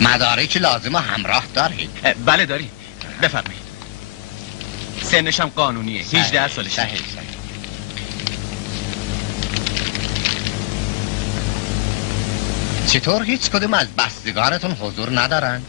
مدارک لازم همراه دارید؟ بله داریم. بفرمایید. سنشم قانونیه. 18 سالشه. صحیح. چطور هیچ کدوم از بستگانتون حضور ندارن؟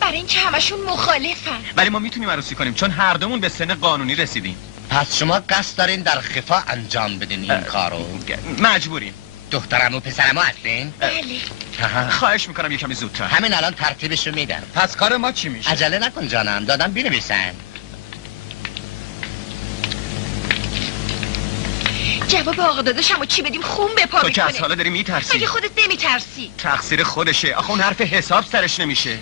برای اینکه همشون مخالفن. ولی ما میتونیم عروسی کنیم چون هر دومون به سن قانونی رسیدیم. پس شما قصد دارین در خفا انجام بدین این کارو؟ مجبوریم. دخترم و پسرم هستین؟ بله. خواهش میکنم یکمی زودتر. همین الان ترتیبشو میدم. پس کار ما چی میشه؟ عجله نکن جانم، دادم بنویسن. جواب آقا داداشمو چی بدیم خون به پا تو که از میکنه. حالا داری میترسی. مگه خودت نمیترسی؟ تقصیر خودشه. آخه اون حرف حساب سرش نمیشه.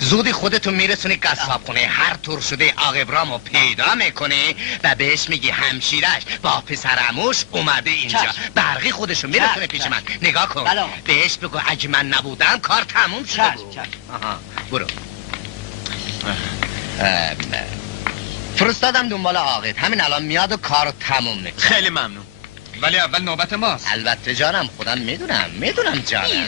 زودی خودتون میرسونی قصاب خونه، هر طور شده آق ابرامو پیدا میکنه و بهش میگی همشیرش با پسرموش اومده اینجا. برقی خودشو میرسونه پیش من. نگاه کن. بهش بگو اگه من نبودم کار تموم شده بود. آها برو. فرستادم دنبال آقت، همین الان میاد و کارو تموم میکنه. خیلی ممنون. ولی اول نوبت ماست. البته جانم، خودم میدونم جانم.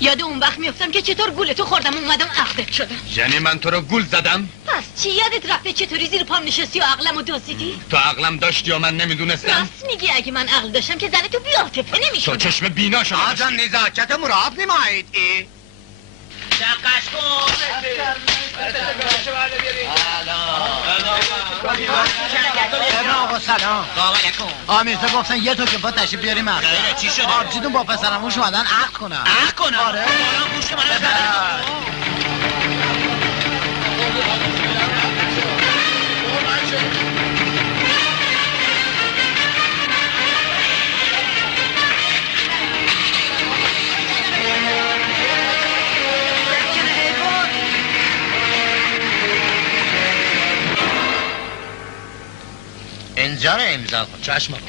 یاد اون وقت میفتم که چطور گولتو خوردم اومدم عقدت شدم. یعنی من تو رو گول زدم؟ پس چی یادت رفته چطوری زیر پام نشستی و عقلمو دزدیدی؟ تو عقلم داشتی و من نمیدونستم؟ راست میگی، اگه من عقل داشتم که زن تو بی‌عاطفه نمیشدم. تو چشم بینا شما آقا جان نزاکت مراعات نمایید. دقش کن. آقا سلام. آمیزه گفتن یه تو که با تشریف بیاریم عقد. چی شده؟ آبجیدون با پسرموش اومدن عقد کنن. عقد کنن؟ آره. گوشت منو بزن. اینجا رو امضا کن. چشم آقا.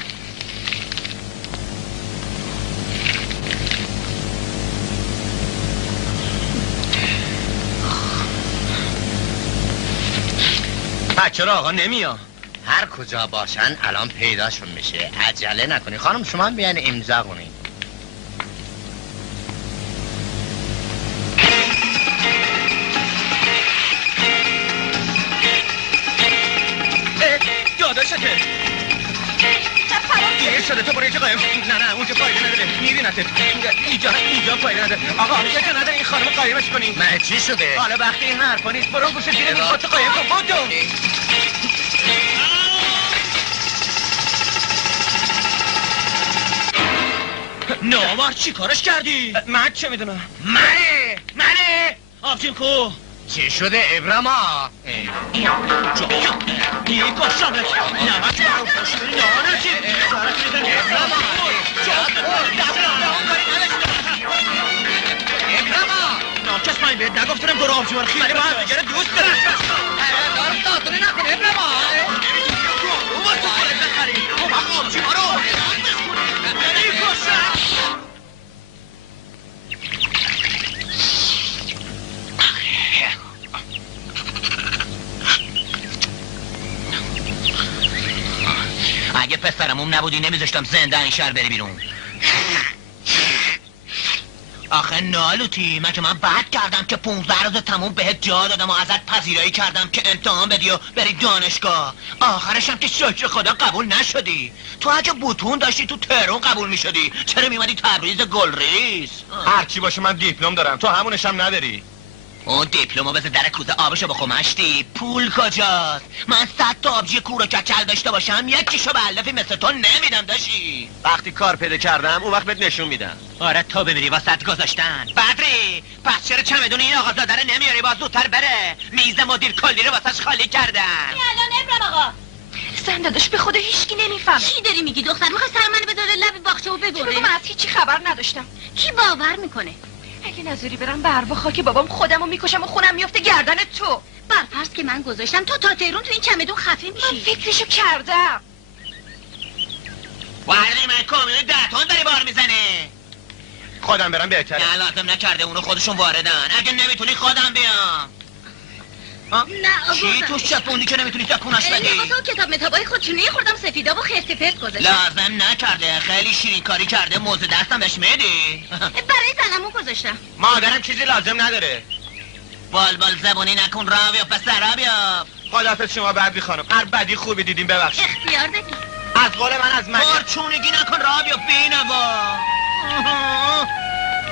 چرا آقا نمیاد؟ هر کجا باشن الان پیداشون میشه. عجله نکنی خانم، شما هم بیاین امضا کنین. داداشته دیر شده، تو برای که قایم. نه اونجا فایده نداره، میبینتت. اینجا فایده نداره. آقا اجازه نداره این خانم قایمش کنیم. نه چی شده؟ حالا وقتی این حرفا نیست، برو گوشه زیر این خودتو قایم کن. بودو نامر چی کارش کردی؟ من چه میدونم؟ منه آبجیم کو. چی شده ابراما؟ دیگه کشم نمک برو پشت بری نانه چی؟ ابراما ناکس من بهت نگفتم برو آبجیم رو خیلی باید دیگه دوست دارم. دارم دادونه نکن ابراما. اومد تو خودت بخری. اومد آبجیم رو اگه پسرمون نبودی نمیذاشتم زنده این شهر بری بیرون. آخه نالوتی، مگه من بد کردم که 15 روز تموم بهت جا دادم و ازت پذیرایی کردم که امتحان بدی و بری دانشگاه. آخرشم که شکر خدا قبول نشدی. تو اگه بوتون داشتی تو تهران قبول میشدی. چرا میمدی تبریز گلریز؟ هرچی باشه من دیپلم دارم، تو همونشم نداری. اون دیپلمو بذار در کوزه آبشو بخور مشتی. پول کجاست؟ من 100 تا آبجی کور و کچل داشته باشم یکیشو به الفی مثل تو نمیدم داشی. وقتی کار پیدا کردم اون وقت بهت نشون میدم. آره تا بمیری واسط گذاشتن. بدری پس چرا چمدون این آقازاده رو نمیاری باز زودتر بره؟ میز مدیر کلی رو واسش خالی کردن. الان ابرام آقا زن داداش به خدا هیچکی نمیفهمه. چی داری میگی دختر؟ میخوای سر من بذاره لب باغچه و ببره؟ بگو من از هیچی خبر نداشتم. کی باور میکنه؟ اگه نظری برم به ارواح خاک بابام خودمو میکشم و خونم میفته گردن تو. برفرض که من گذاشتم تو تا تهرون تو این چمدون خفه میشی. من فکرشو کردم. وردی من کامیون 10 تن داری بار میزنه. خودم برم بهتره. نه لازم نکرده اونو خودشون واردن. اگه نمیتونی خودم بیام. نه چی تو چپوندی که نمیتونی تکونش بدی؟ لباسا و کتاب متابای خودشونی خوردم سفیدا و خرت پرت گذاشتم. لازم نکرده، خیلی شیرین کاری کرده، موزه دستم بهش میدی؟ برای زنمون گذاشتم. مادرم چیزی لازم نداره. بال زبونی نکن، را بیا پسر بیا. خداحافظ شما بدبی خانم، هر بدی خوبی دیدیم ببخشید. اختیار دادی. از قول من از من چونگی نکن، را بیا بینوا.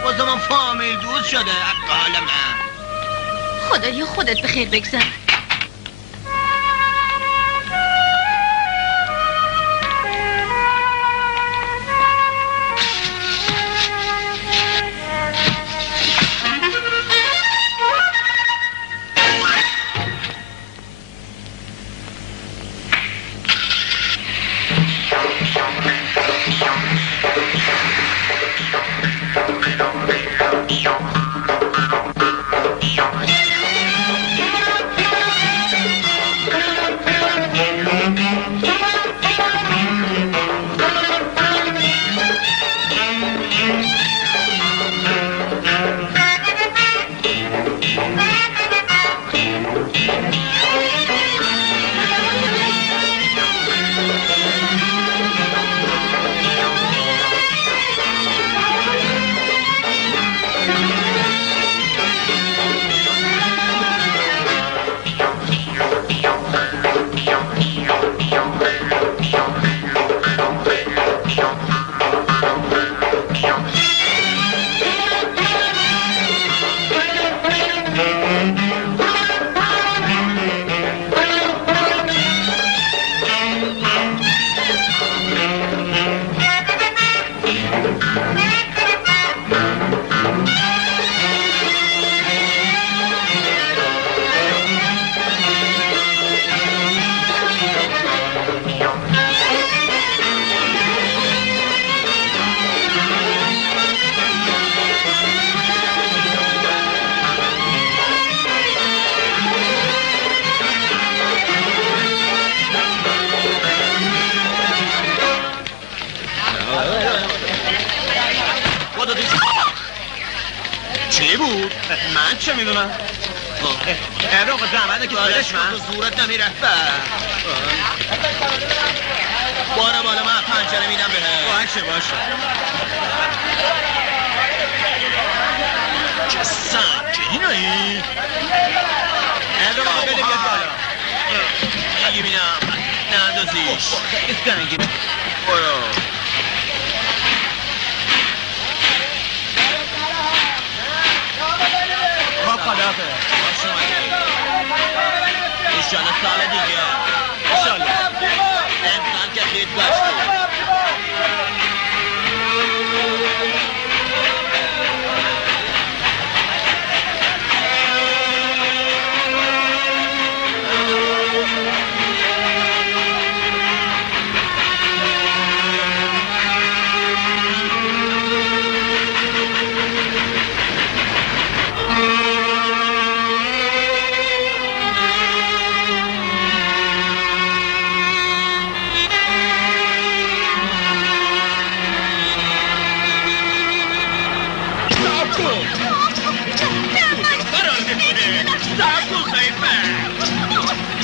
با زمان فامیل دوست شده، قال من. خدایا خودت بخیر بگذار. چی بود؟ من چه میدونم؟ ابراهیم زحمته که دارش من زورت نمیره. بارا بالا، من پنجره میدم بهه. باشه چه سنگینی؟ ابراهیم بده بیاد بالا. اگه میدم نندازیش. خیلی سنگینه. خداحافظ. باش اومدی. ایشالا سال دیگه. ایشالا. امکان که خیلی گشتی.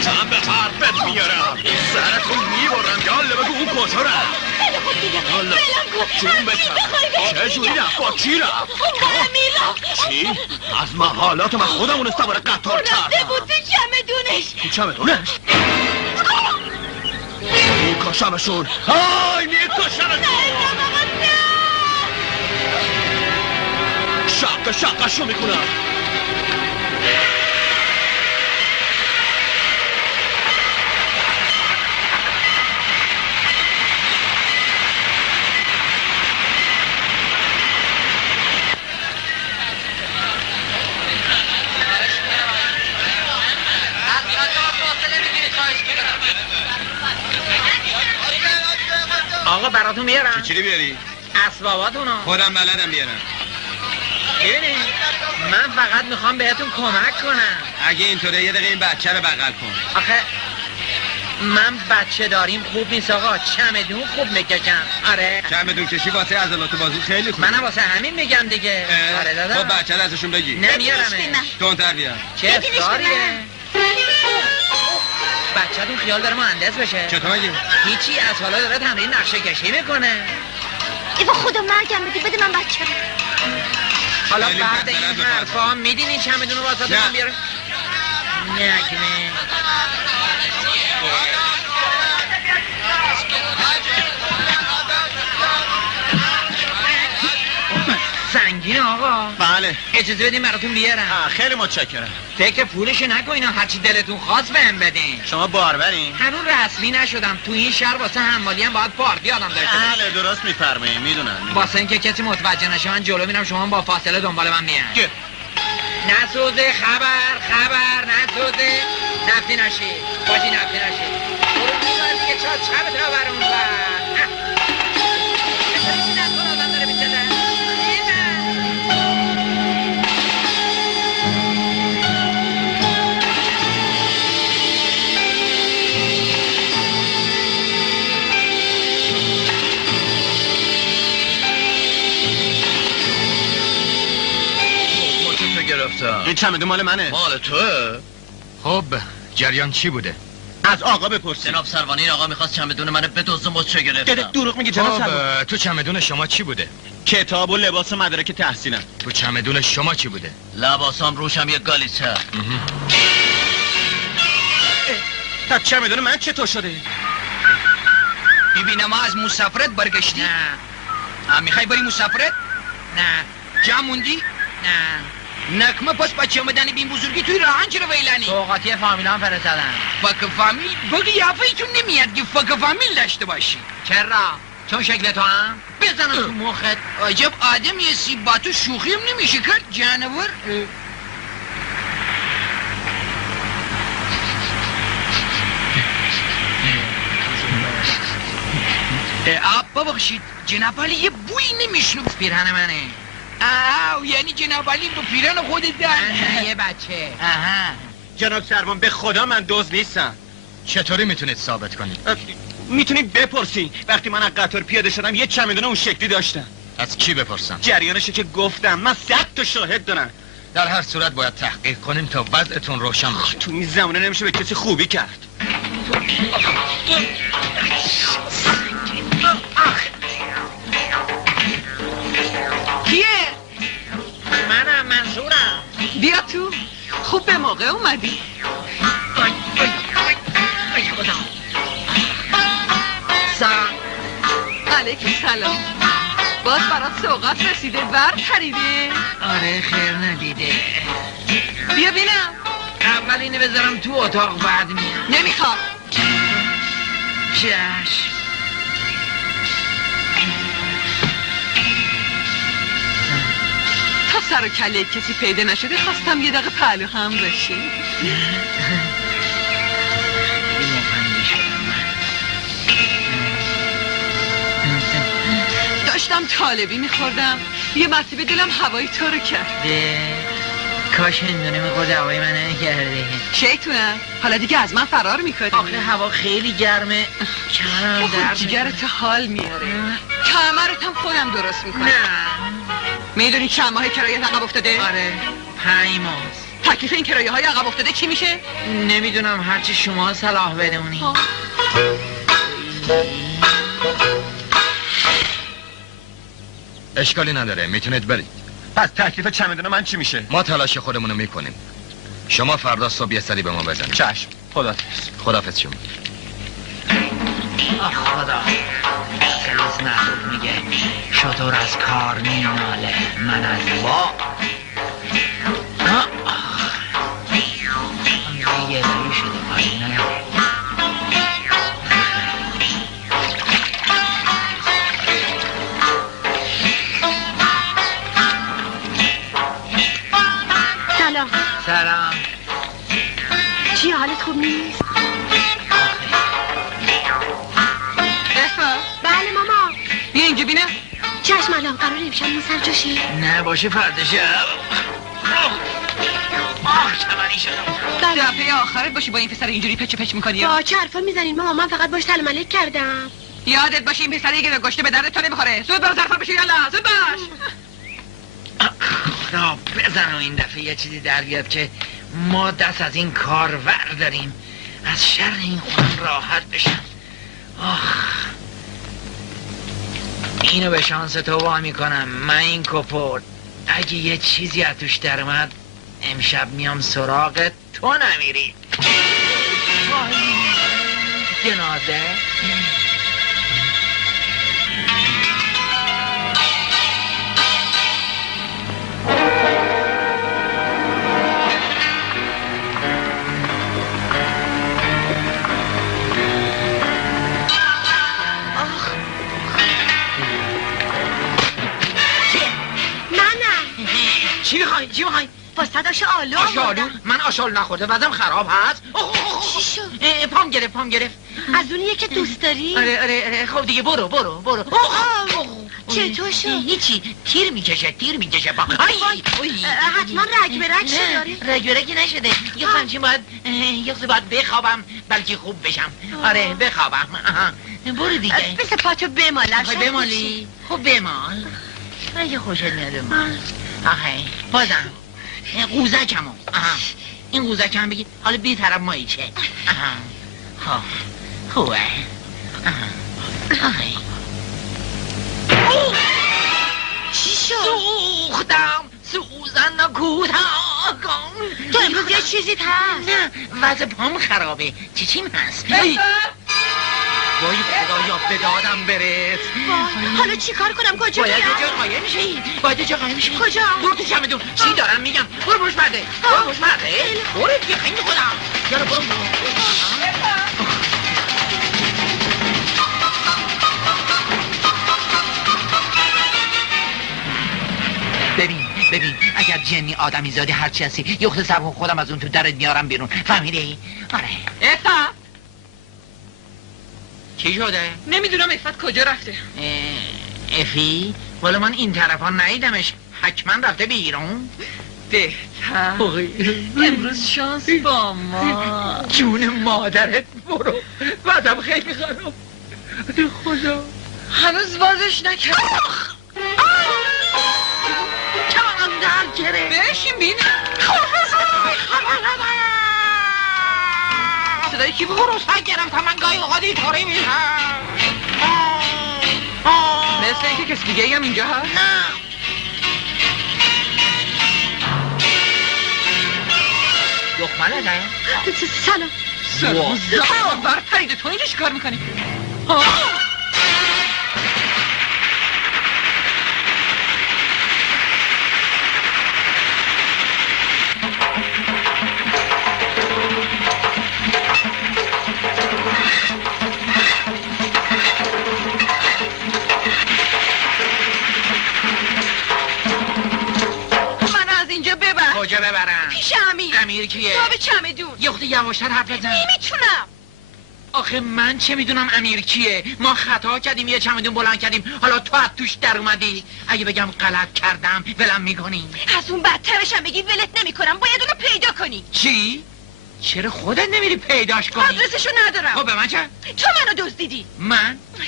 من به حرفت میارم. سرتون میبرم که حالا بگو اون کجا رفت. خیلی خوب دیگه بلم کن. جون بکن. چه جوری رفت؟ با کی رفت؟ اون برمیلا. چی؟ از محالات من خودم اون سوار قطار رفته کردم. بود تو چمدونش. تو چمدونش؟ میکشمشون. های میکشمشون. شقشو میکنم. آقا براتون میارم. چی بیاری؟ اسباباتونو. خودم بلدم بیارم. ببینید من فقط میخوام بهتون کمک کنم. اگه اینطوره یه دقیقه این بچه رو بغل کن. آخه من بچه داریم خوب نیست آقا، چمدون خوب میکشم. آره چمدون کشی واسه عضلات بازو خیلی خوب. منم واسه همین میگم دیگه. آره دادا. خب بچه ازشون بگی. نمیارمه. تندتر بیار. چه افتاریه؟ بچه‌تون خیال داره مهندس بشه؟ چطور مگه؟ هیچی، از حالا داره تمرین نقشه کشی میکنه. ایوا خدا مرگم بده من بچه. حالا بعد این حرفا میدین این چمدون رو واسه من بیاره؟ نکنه. سنگین آقا. بله. اجازه بدین براتون بیارم. خیلی متشکرم. فکر پولش نکن اینا، هرچی دلتون خواست بهم بدین. شما باربرین؟ هنوز رسمی نشدم. تو این شهر واسه حمالی هم باید پارتی آدم داشته باشه. بله درست میفرمایید، میدونم. واسه اینکه کسی متوجه نشه من جلو میرم، شما با فاصله دنبال من میان. نسوزه خبر نسوزه. نفتی نشی باجی، نفتی نشی. برو میبر دیگه چه تا بر اون بر. این چمدون مال منه. مال توه؟ خب جریان چی بوده؟ از آقا بپرسید. جناب سروانی، این آقا میخواست چمدون منو بدزد مچ گرفتم. دروغ میگی جناب سروانی. تو چمدون شما چی بوده؟ کتاب و لباس و مدارک تحصیلم. تو چمدون شما چی بوده؟ لباسام روشم یه گالیچه. تا چمدون من چطور شده؟ ببینم از مسافرت برگشتی؟ نه. میخوای بری مسافرت؟ نه. جا موندی؟ نه. نکمه پس بچه آمدنی بین بزرگی توی راهن چرا ویلانی؟ توقاتی فامیلان فرستادن. فک فامیل؟ بگی یافیتون نمیاد که فک فامیل داشته باشی. چرا؟ چون شکل تو هم؟ بزنم تو مخت. عجب آدم یه سیب با تو شوخیم نمیشه کرد جانور. آب ببخشید جناب علی یه بوی نمیشنو. پیرهن منه. یعنی جناب علی با پیرهن خودت در یه بچه. جناب سروان به خدا من دزد نیستم. چطوری میتونید ثابت کنید؟ میتونید بپرسین. وقتی من از قطار پیاده شدم یه چمدون اون شکلی داشتم. از کی بپرسم؟ جریانشو که گفتم، من 100 تا شاهد دارم. در هر صورت باید تحقیق کنیم تا وضعتون روشن بشه. تو این زمانه نمیشه به کسی خوبی کرد. کیه؟ منم منصورم. بیا تو. خوب به موقع اومدی. سلام. علیکم سلام. باز برات سوغات رسیده، ور خریده؟ آره خیر ندیده. بیا بینم. اول اینو بذارم تو اتاق بعد میام. نمیخواد. چشم. تا سر و کله کسی پیدا نشده خواستم یه دقیقه پهلو هم بشه. داشتم طالبی میخوردم، یه مرتبه دلم هوای تو رو کرد. کاش هندونه میخورد هوای من نکرده. شیطونم حالا دیگه از من فرار میکنی. آخه هوا خیلی گرمه، کمرم درد جگرت حال میاره. کمرت هم خودم درست میکنم. نه. میدونی چند ماه کرایه عقب افتاده؟ آره 5 ماه. تکلیف این کرایه های عقب افتاده چی میشه؟ نمیدونم، هرچی شما صلاح بدونی. اشکالی نداره، میتونید برید. پس تکلیف چمدون من چی میشه؟ ما تلاش خودمونو میکنیم. شما فردا صبح یه سری به ما بزنید. چشم. خداحافظ. خداحافظ شما. آه خدا. سلیس محبوب میگه شطور از کار میناله، من از با. یه داری شده پایین نگم. سلام. سلام. چی حالت خوب نیست؟ افا بله ماما. بیا اینجا بینم. چشم الان قرار امشب اون سر جاشی؟ نه باشه فردا شب. چمنی شدم. دفعه آخرت باشی با این پسر اینجوری پچ میکنی. با چه حرفا میزنین ماما؟ من فقط باش سلام علیک کردم. یادت باشه این پسر یه گشته به دردت تو نمیخوره. زود برو ظرفا بشو یالا زود باش. خدا بزن و این دفعه یه چیزی در بیاد که ما دست از این کار ور داریم. از شر این خونم راحت بشم. آخ اینو به شانس تو وا میکنم. من این کپورت اگه یه چیزی از توش در اومد امشب میام سراغ تو نمیری. جنازه چی میخوای؟ چی میخوای؟ واسه آش آلو آش آلو؟ من آش آلو نخورده وزم خراب هست. چی شد؟ پام گرفت. از اونیه که دوست داری؟ آره خب دیگه برو. چطور شد؟ هیچی تیر میکشه حتما رگ به رگ شده. رگ به رگی نشده. یه همچین باید بخوابم بلکه خوب بشم. آره بخوابم. برو دیگه. بس پاتو بمالم. بمالی؟ خب بمال. اگه خوشت میاد بمال. آخه بازم قوزکمو این قوزکم بگی حالا بی طرف مایی چه خوبه آخه چی شد؟ سوختم سوزن کوتاه تو امروز یه چیزیت هست؟ نه وضع پام خرابه چیم هست وای خدایا به دادم برس. حالا چی کار کنم؟ کجا باید جا قایم میشی. کجا؟ برو تو چمدون. چی دارم میگم؟ برو پشت پرده. برو دیگه خیلی خودم. یالا برو. ببین اگر جنی آدمی زادی هرچی هستی یه وقت صبح خودم از اون تو درت میارم بیرون. فهمیدی؟ آره. افا چی شده؟ نمیدونم افت کجا رفته. افی؟ والا من این طرفا ندیدمش. حتما رفته بیرون. بهتر امروز شانس با ما. جون مادرت برو. بعدم خیلی خراب. خدا هنوز بازش نکرد. کمانم در گره. بشین بینه. صدایی کی بود؟ روزها گرم تا من گاهی اوقاتی طوری میشم. مثل اینکه کسی دیگه هم اینجا هست؟ نه دخمنه نه؟ سلام بر پریده تو اینجا چی کار میکنی؟ کجا ببرم؟ پیش امیر کیه؟ تو به چمدون. یه وقتی یواشتر حرف بزن. نمیتونم. آخه من چه میدونم امیر کیه؟ ما خطا کردیم یه چمدون بلند کردیم حالا تو از توش در اومدی. اگه بگم غلط کردم ولم میکنی. از اون بدترشم بگی ولت نمیکنم. باید اونو پیدا کنی. چی؟ چرا خودت نمیری پیداش کنی؟ آدرسشو ندارم. خب به من چه؟ تو منو دزدیدی.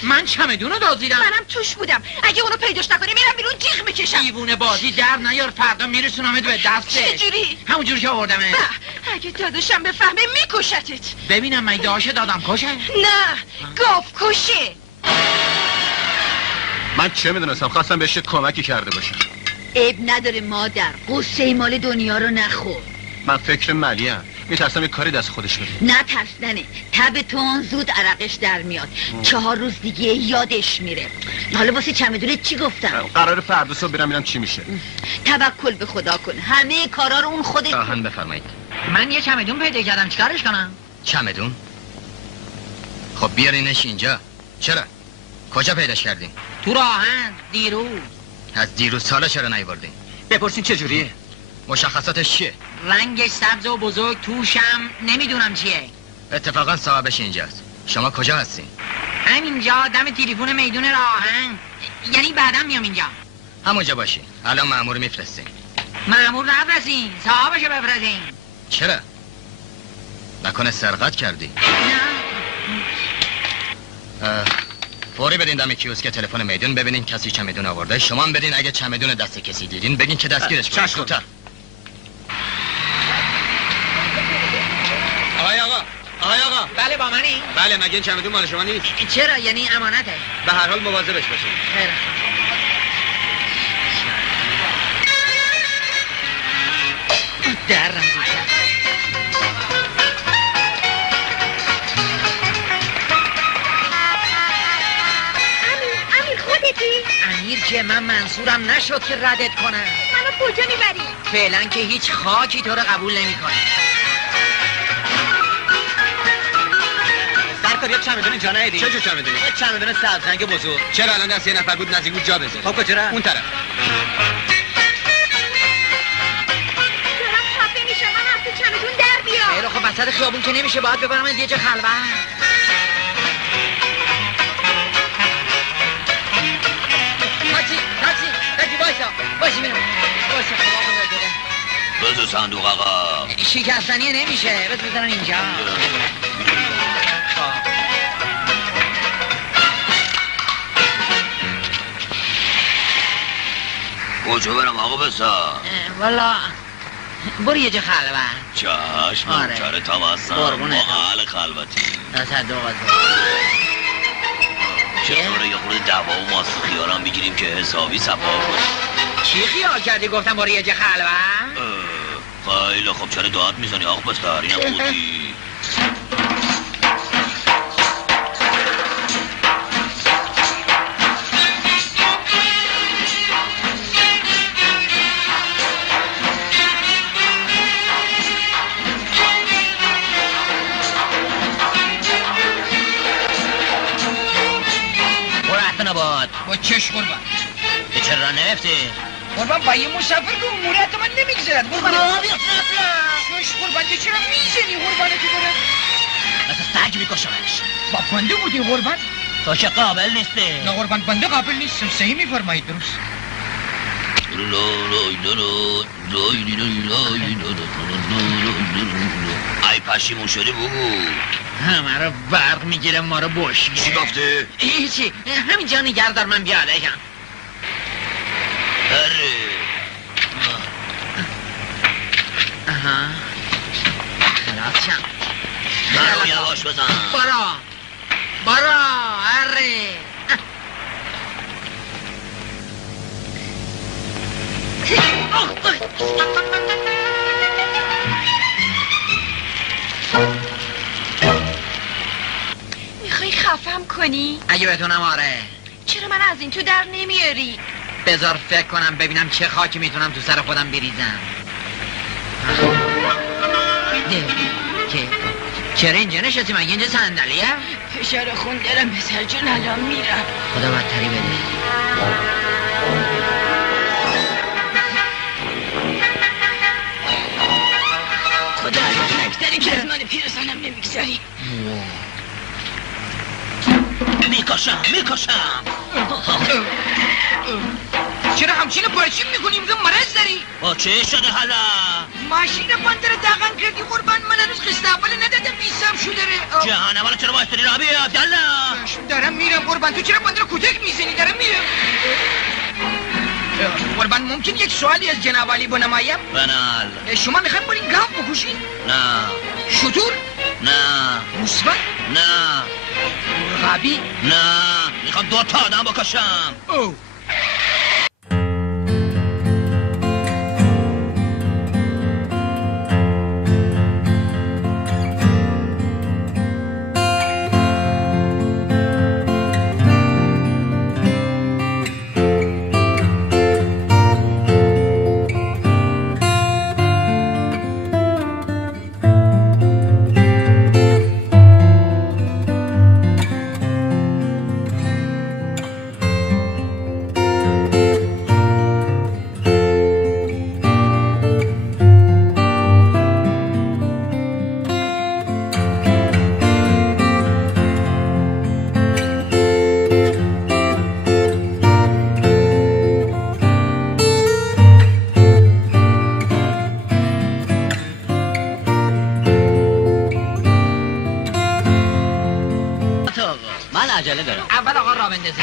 من چمدون رو دزدیدم. منم توش بودم. اگه اونو پیداش نکنی میرم بیرون جیغ میکشم. دیوونه بازی در نیار فردا میرسونمت به دستت. چجوری؟ همونجوری که آوردمه. اگه داداشم بفهمه میکشتت. ببینم من داشته دادم کشه؟ نه گاف کشه. من چه میدونستم خواستم بهش کمکی کرده باشم. عیب نداره مادر. قصه مال دنیا رو نخور. من فکر ملیم میترسم یه کاری دست خودش بده. نه ترسنه. تب تو زود عرقش در میاد. 4 روز دیگه یادش میره. حالا واسه چمدونت چی گفتم؟ قرار فردا صبح برم چی میشه. توکل به خدا کن. همه کارا رو اون خودش. راهن بفرمایید. من یه چمدون پیدا کردم چیکارش کنم؟ چمدون؟ خب بیارینش اینجا. چرا؟ کجا پیداش کردین؟ تو راهن دیروز. از دیروز سالا چرا نیاوردین؟ بپرسین چه جوریه؟ مشخصاتش چیه؟ رنگش سبز و بزرگ توشم نمیدونم چیه. اتفاقا صاحبش اینجاست. شما کجا هستین؟ همینجا دم تلفن میدون راهن. یعنی بعدم میام اینجا. همونجا باشی. الان مأمور میفرستین. مأمور نفرستین. صاحبشو بفرستین. چرا؟ نکنه سرقت کردی؟ نه. فوری بدین دم کیوسک تلفن میدون ببینین کسی چمدون آورده. شما هم بدین اگه چمدون دست کسی دیدین بگین که دستگیرش کنین. آقای بله مگه این چمدون مال شما نیست؟ چرا یعنی امانته؟ به هر حال مواظبش باشید. خیر. درم زودتر. امیر خودتی؟ امیر که من منصورم نشد که ردت کنم. منو کجا میبری؟ فعلا که هیچ خاکی تو رو قبول نمیکنه. سرکار یک چمدون اینجا ندیدی؟ چه جور چمدونی؟ یک چمدون سبز رنگ بزرگ. چرا الان دست یه نفر بود نزدیک بود جا بذاره؟ خب کجا رفت؟ اون طرف. چمدون در بیا. خیلی خب وسط خیابون که نمیشه، باید ببرم یه جا خلوت. تاکسی وایسا میرم. وایسا خدا بذار صندوق آقا. شکستنیه نمیشه، بذارم اینجا. کجا برم آقا بسا؟ والا برو یه جا خلوت. چشم نوکر تام هستم. قربونه. محل خلوتی. تصدقات چطوره یه خورده دوا و ماست و خیارم بگیریم که حسابی صفا کنیم. چی خیال کردی گفتم برو یه جا خلوت؟ خیلی خب چرا داد میزنی آقا بستر اینم بودی. با چش قربان به چرا را نرفتی؟ قربان با یه مسافر که اموریت من نمیگذرد قربان چش قربان که چرا میزنی قربان تو داره مثل سگ میکشمش. با بنده بودی قربان؟ تو که قابل نیستی. نه قربان بنده قابل نیستم، صحیح میفرمایید درست. ای پشیمون شدی بگو. همه رو برق میگیره ما رو بوش میگیره. چی گفته؟ هیچی، همینجا نگه دار من بیاده هم. اره آها خلاص شم. برو یواش بزن. برو اره. میخوای خفم کنی؟ اگه بتونم آره. چرا من از این تو در نمیاری؟ بذار فکر کنم ببینم چه خاکی میتونم تو سر خودم بریزم. چرا اینجا نشستی؟ مگه اینجا صندلیه؟ فشار خون دارم پسر جون، الان میرم. خدا بدتری بده. خدا از نگذری که از من پیرسانم نمیگذری. میکشم چرا همچین پارچین میکنی؟ میگم مرض داری؟ با چه شده حالا؟ ماشین بندر دقن کردی قربان، من هنوز قسط اول ندادم بیسم شو داره. جهانم حالا چرا بایستری را بیا عبدالله؟ دارم میرم قربان، تو چرا بندر کتک میزنی؟ دارم میرم قربان. ممکن یک سوالی از جناب علی بنمایم؟ بنال. شما میخوایم برین گاو بکشین؟ نه. شطور؟ نه. موسفن؟ نه. غبی؟ نه. میخوام 2 تا آدم بکشم. او عجله دارم. اول آقا را بندازید.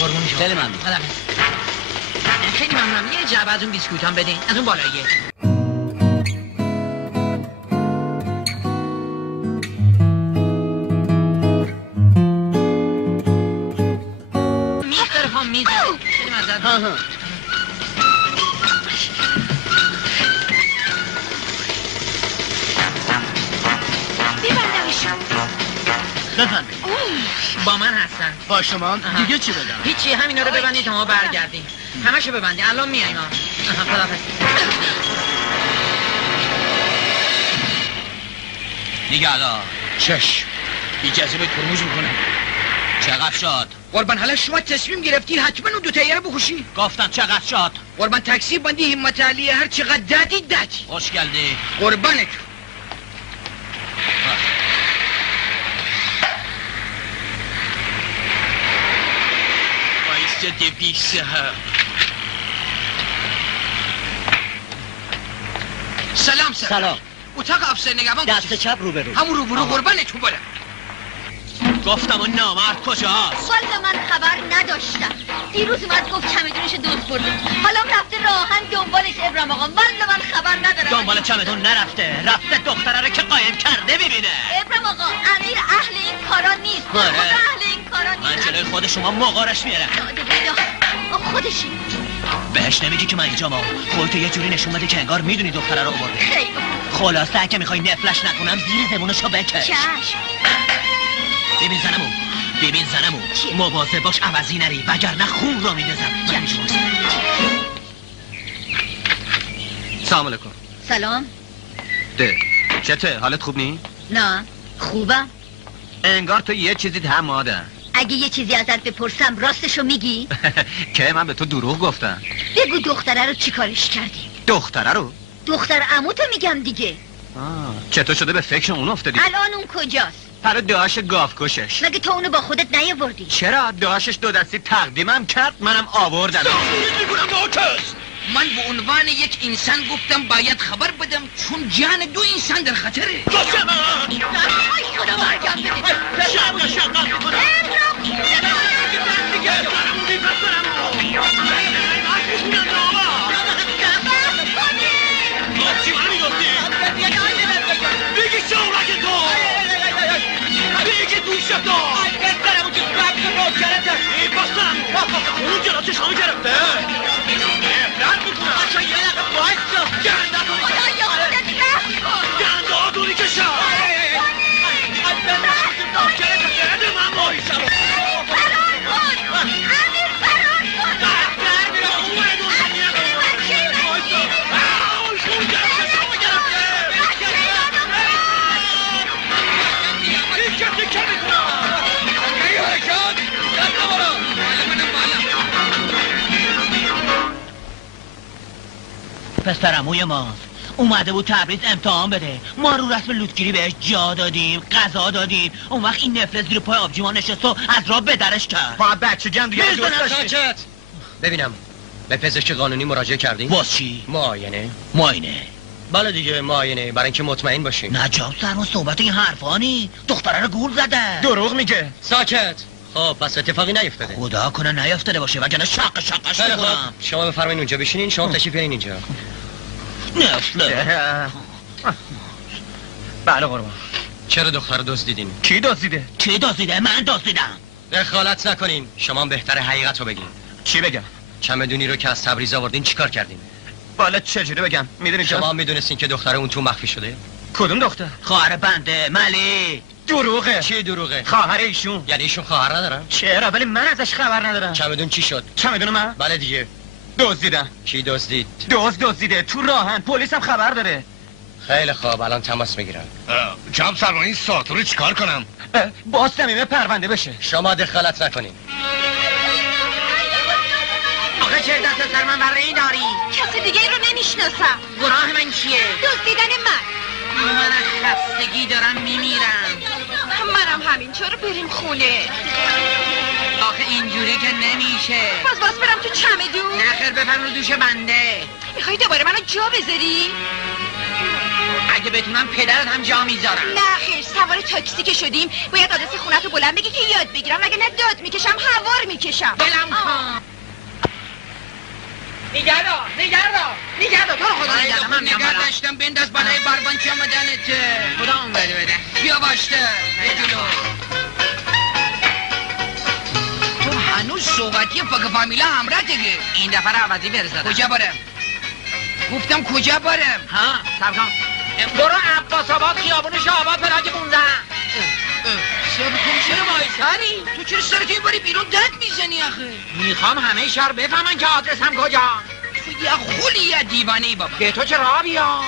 قربون شما. خیلی ممنون. خیلی ممنونم. یه جعبه از اون بیسکویت هم بدین، از اون بالاییه. آها بفهم با من هستن. با شما دیگه چی بدم؟ هیچی، همینا رو ببندید تا ما برگردیم. همشو ببندید، الان میایم ما. خداحافظ. نگهدار. چش اجازه به ترمز میکنم. چقدر شد؟ قربان حالا شما تصمیم گرفتی حتما اون دو تیاره بکشی. گفتم چقدر شد؟ قربان تاکسی بندی همت علیه، هر چقدر دادی. خوش گلدی. قربانت. وایسته بیسه ها. سلام. اتاق افسر نگهبان دست چپ روبرو. همون روبرو. قربانتون بالا. گفتم اون نامرد کجاست؟ والا من خبر نداشتم. دیروز اومد گفت چمدونش دزد برده، حالا رفته راهن دنبالش. ابراهیم آقا والا من خبر ندارم. دنبال چمدون نرفته دختره رو که قایم کرده ببینه. ابراهیم آقا امیر اهل این کارا نیست. خدا اهل این کارا نیست. من جلوی خود شما مغارش میارم. خودشی بهش نمیگی که من اینجا ما خودتو یه جوری نشون بده که انگار میدونی دختره رو آورده. خیلی خلاصه اگه میخوای نفلش نکنم زیر زبونشو بکش. چشم. ببین زنمو مواظب باش عوضی نری وگرنه خون رو میندازم. سلام علیکم. سلام. ده چته حالت خوب نی؟ نه خوبم. انگار تو یه چیزی هم ماده. اگه یه چیزی ازت بپرسم راستشو میگی؟ که من به تو دروغ گفتم. بگو دختره رو چی کارش کردی؟ دختره رو؟ دختر عموتو میگم دیگه. چطور شده به فکر اون افتادی؟ الان اون کجاست؟ پر داش گاف کشش. مگه تو اونو با خودت نیاوردی؟ چرا داشش دو دستی تقدیمم کرد منم آوردم. من به عنوان یک انسان گفتم باید خبر بدم چون جان دو انسان در خطره. آی خدا مرگم بده. پسرعموی ماست اومده بود تبریز امتحان بده. ما رو رسم لوتگیری بهش جا دادیم، غذا دادیم. اون وقت این نفلت زیر پای آبجیما نشست و از راه بدرش کرد. با بچگی هم دیگه ساکت. ببینم به پزشک قانونی مراجعه کردین؟ واس چی؟ معاینه. بله دیگه معاینه، برای اینکه مطمئن باشین. نجاب سرما صحبت این حرفانی. دختره رو گول زده. دروغ میگه. ساکت. خب پس اتفاقی نیفتاده. خدا کنه نیفتاده باشه وگرنه شقش میکنم. شما بفرمایید اونجا بشینین. شما تشریف بیارین اینجا. نفله. بله قربان. چرا دختر رو دزدیدین؟ کی دزدیده؟ کی دزدیده؟ من دزدیدم. دخالت نکنین. شما بهتر حقیقت رو بگین. چی بگم؟ چمدونی رو که از تبریز آوردین چیکار کردین؟ بالا چجوری بگم؟ میدونین شما میدونستین که دختر اون تو مخفی شده؟ کدوم دختر؟ خواهر بنده ملی. دروغه. چی دروغه؟ خواهر ایشون. یعنی ایشون خواهر ندارن؟ چرا؟ ولی من ازش خبر ندارم. چمدون چی شد؟ چمدون من؟ بله دیگه. دزدیدم. کی دزدید؟ دزدیده تو راهن. پلیس هم خبر داره. خیلی خوب الان تماس میگیرم. جناب سرمان این ساعت رو چیکار کنم؟ باز صمیمه پرونده بشه. شما دخالت نکنین. آقا چه دست سر من برای این داری؟ کسی دیگه این رو نمیشناسم. گناه من چیه؟ دزدیدن من خستگی دارم میمیرم. منم همینطور. بریم خونه. آخه اینجوری که نمیشه. باز برم تو چمدون. نه خیر بپر رو دوش بنده. میخوای دوباره منو جا بذاری؟ اگه بتونم پدرت هم جا میذارم. نه خیر سوار تاکسی که شدیم باید آدرس خونتو بلند بگی که یاد بگیرم، اگه نه داد میکشم هوار میکشم. بلم کن. نگردار تو رو خدا نگردار. من نگرد داشتم بنداز بالای بربان چمدنت. خدا اون بده. بیا باشته. یه جلو. تو هنوز صحبتی فاک فامیلا همراه دیگه. این دفعه رو عوضی برزدم. کجا برم؟ گفتم کجا برم؟ ها سب کن. برو عباس آباد خیابون شاهآباد پلاک 15. سب کن چرا وایساری؟ تو چرا سرتی باری بیرون داد میزنی آخه؟ میخوام همه شهر بفهمن که آدرسم کجا. تو یه خولی یه دیوانه ای بابا. به تو چه راه بیا؟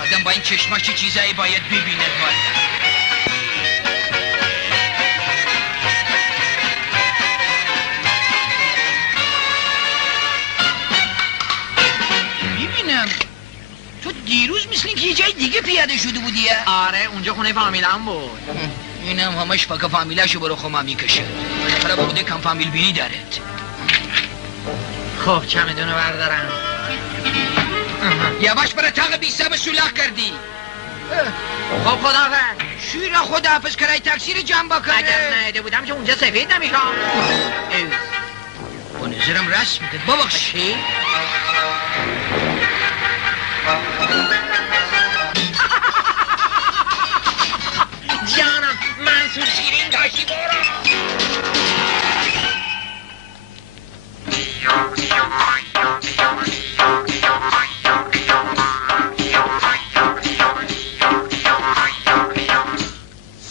آدم با این چشماش چه چیزایی باید ببینه والا. تو دیروز مثل که یه جای دیگه پیاده شده بودی؟ آره اونجا خونه فامیلم بود. اینم همش فاکا فامیلاشو برو خمام میکشه. بالاخره بوده کم فامیل بینی دارد. خب چمدونو بردارم. یواش برای تاق بیسم سولاخ کردی. خب خداحافظ. شیر خداحافظ کرای تاکسی جمع با کنه. اگر نهیده بودم که اونجا سفید نمیشم. با نظرم رسم میده ببخشی. جانم منصور شیرین داشتی برو.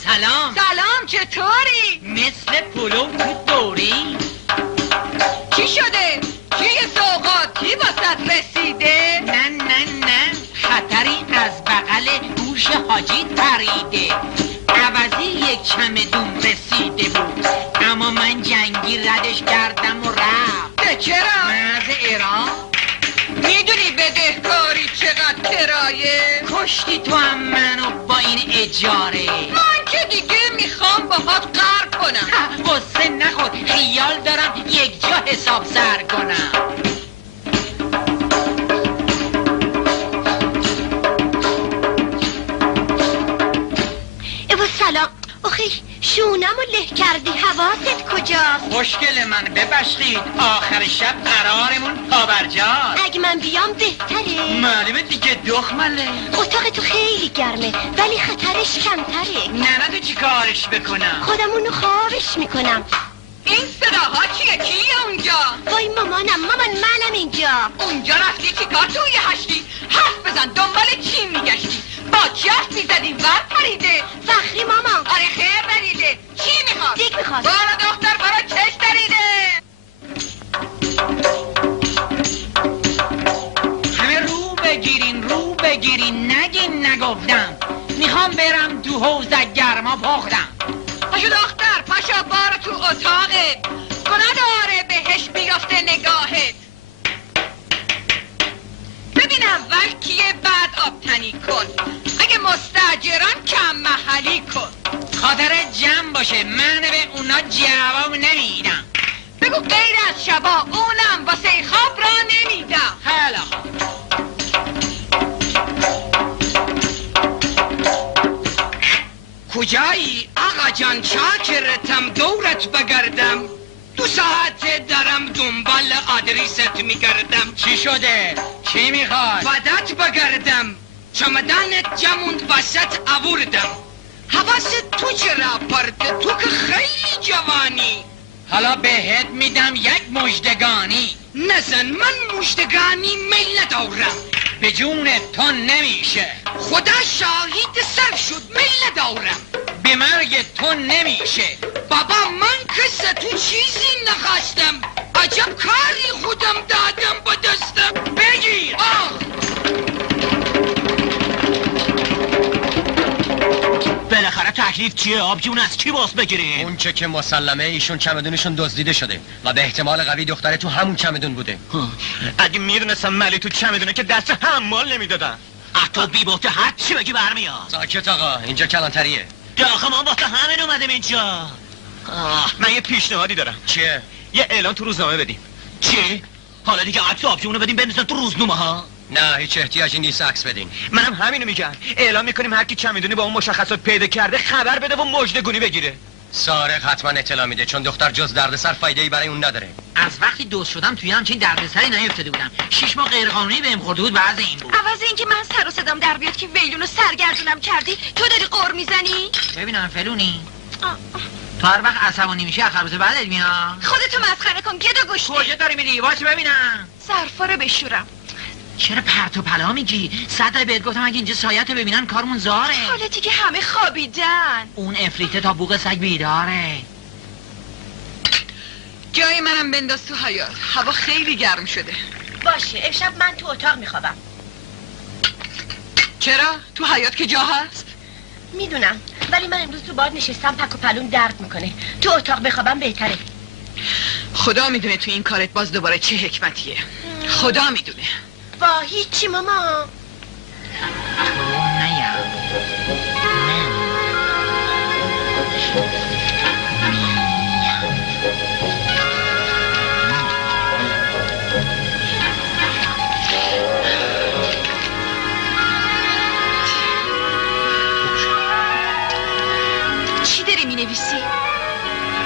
سلام. سلام چطوری؟ مثل پلو تو دوری. چی شده؟ چی سوغاتی واسط رسیده؟ نه خطری از بغل گوش حاجی پریده. عوضی یک چمدون رسیده بود اما من جنگی ردش کردم و رفت. چرا؟ مرز ایران. میدونی بدهکاری چقدر کرایه؟ کشتی تو هم منو با این اجاره. من که دیگه میخوام باهات قرض کنم. قصه نخور خیال دارم یک جا حساب سر کنم. سلام. آخه شونمو له کردی حواست کجاست؟ خوشگل من ببخشید آخر شب قرارمون پابرجاست. اگه من بیام بهتره. معلومه دیگه دخمله. اتاق تو خیلی گرمه ولی خطرش کمتره. نه تو چی کارش بکنم؟ خودمونو خوابش میکنم. این صداها چیه؟ کیه اونجا؟ وای مامان منم اینجا. اونجا رفتی چی کار توی هشتی؟ حرف بزن دنبال چی میگشتی؟ با چی حرف میزدی؟ ور پریده فخری ماما. آره خیر بریده. چی میخواد؟ دیگ میخواد. بارا دختر برا چش دریده. همه رو بگیرین نگین نگفتم. میخوام برم تو حوض گرما پختم. پاشو دختر پاشو بارو تو اتاقت. گناه داره بهش بیافته نگاهت. ببین اول کیه بعد آبتنی کن. اگه مستاجران کم محلی کن. خاطر جمع باشه من به اونا جواب نمیدم. بگو غیر از شبا اونم واسه خواب را نمیدم. خیلی خوب. کجایی آقا جان چاکرتم دورت بگردم. 2 ساعت دارم دنبال آدریست میگردم. چی شده؟ چی میخواد؟ بدت بگردم. چمدانت جموند وسط آوردم. حواست تو چرا پرده؟ تو که خیلی جوانی. حالا بهت میدم یک مژدگانی. نزن من مژدگانی میل ندارم. به جون تو نمیشه. خدا شاهید سر شد میل ندارم. به مرگ تو نمیشه. بابا من که تو چیزی نخواستم. عجب کاری خودم دادم با دستم. بگیر. بالاخره تکلیف چیه؟ آبجون از کی باز بگیریم؟ اون چه که مسلمه ایشون چمدونشون دزدیده شده و به احتمال قوی دختره تو همون چمدون بوده. اگه میدونستم ملی تو چمدونه که دست حمال نمیدادن. تو بی بوته هر چی بگی برمیاد. ساکت آقا اینجا کلانتریه. آخه من واسه همین اومدم اینجا. من یه پیشنهادی دارم. چیه؟ یه اعلان تو روزنامه بدیم. چی؟ حالا دیگه عکس آبجونو بدیم بنویسن تو روزنامه ها؟ نه هیچ احتیاجی نیست عکس بدین. منم همینو میگم. اعلام میکنیم هر کی چمدونی با اون مشخصات پیدا کرده خبر بده و مژدگونی بگیره. سارق حتما اطلاع میده چون دختر جز دردسر فایده‌ای برای اون نداره. از وقتی دوست شدم توی همچین دردسری نیفتاده بودم. 6 ماه غیرقانونی بهم خورده بود بعض این بود. عوض اینکه من سر و صدام در بیاد که ویلونو سرگردونم کردی تو داری قر میزنی؟ ببینم فلونی تو هر وقت عصبانی میشی از خربزه بعدت میاد. خودتو مسخره کن گدا گشتی. کجا داری میری؟ واسه ببینم. ظرفا رو بشورم. چرا پرت و پلا میگی؟ 100 تا بهت گفتم اگه اینجا سایت رو ببینن کارمون زاره. حالتی که همه خوابیدن. اون افریته تا بوق سگ بیداره. جای منم بنداز تو حیاط. هوا خیلی گرم شده. باشه امشب من تو اتاق میخوابم. چرا؟ تو حیاط که جا هست؟ میدونم ولی من امروز تو باد نشستم پک و پلون درد میکنه. تو اتاق بخوابم بهتره. خدا میدونه تو این کارت باز دوباره چه حکمتیه. خدا میدونه. با هیچی ماما. تو نیا. چی داری مینویسی؟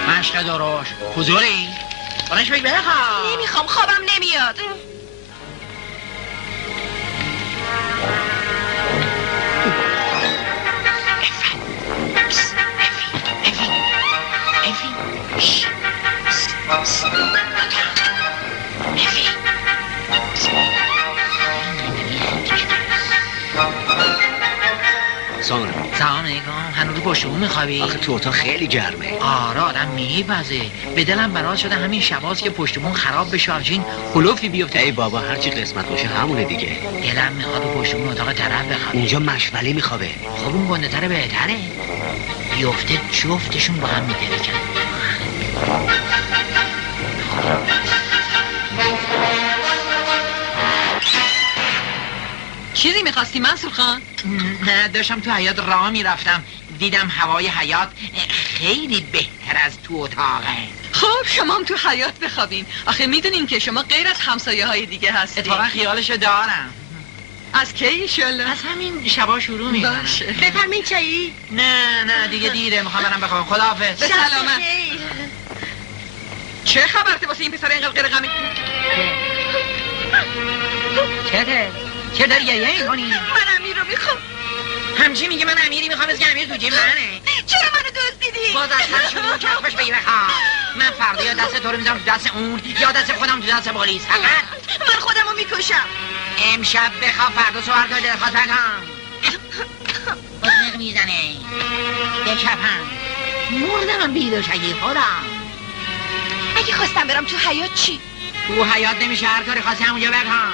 مشق دروش. حضوری؟ برش بگی بخواب. نمیخوام خوابم نمیاد. سلام علیکم. هنوز پشتمون میخوابی؟ آخه تو اتاق خیلی گرمه. آره آدم میبزه. به دلم برات شده همین شباست که پشتمون خراب بشه همچین خلوفی بیفته. ای بابا هرچی قسمت باشه همونه دیگه. دلم میخواد پشتمون اتاق طرف بخوابه. اونجا مشولی میخوابه. خب اون گنده تره بهتره. بیفته جفتشون با هم میدرکن. چیزی میخواستی منصور خان؟ نه داشتم تو حیاط راه میرفتم دیدم هوای حیاط خیلی بهتر از تو اتاقه. خب شما هم تو حیاط بخوابین. آخه میدونین که شما غیر از همسایه های دیگه هستین. اتفاقا خیالشو دارم. از کی ایشالله؟ از همین شبا شروع میکنم. باشه. بفرمین چایی؟ نه دیگه دیره میخوام برم بخوابم. خداحافظ. به سلامت. چه خبرته واسه این پسر اینقدر غیر غمی؟ چه داری گریه میکنی؟ من امیر رو میخوام. همچی میگه من امیری میخوام از که امیر تو جیب منه. چرا منو دزدیدی؟ باز از هر شروع کرد خوش بگی بخواب. من فردا یا دست تو رو میذارم تو دست اون یا دست خودم تو دست پلیس. فقط من خودمو میکشم. امشب بخواب فردا سوار کنه دلخواست بکن. باز نق میزنه بکپم مردم بیدوشگی خودم. اگه خواستم برم تو حیاط چی؟ تو حیاط نمیشه هر کاری خواستی همونجا بکن.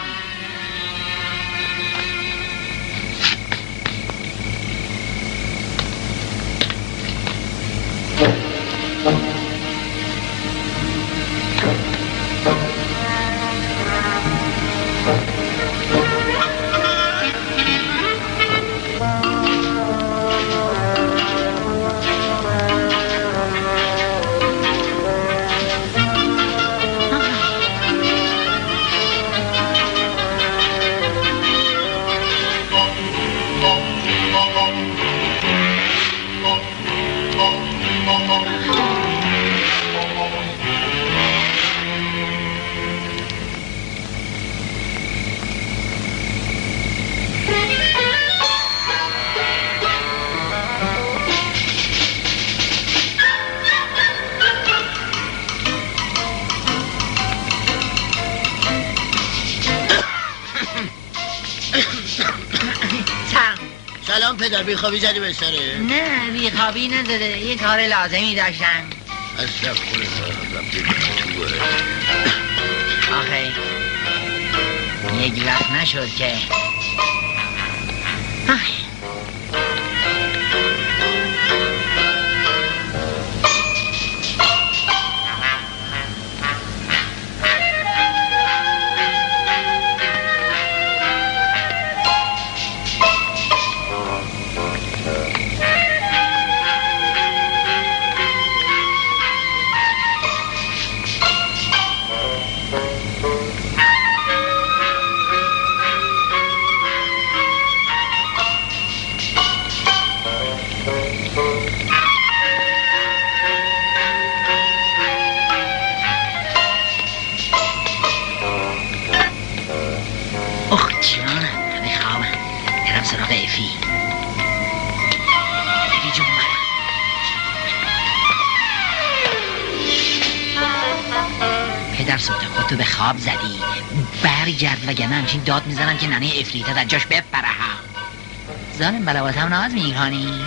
سلام پدر، بیخوابی زدی به سره؟ نه بیخوابی نداره، یه کار لازمی داشتم. آخه یک وقت نشد که در صورت خودتو به خواب زدی برگرد وگرنه همچین داد میزنم که ننه افریتا در جاش بپره ها. ظالم با لباسم ناز میکنی؟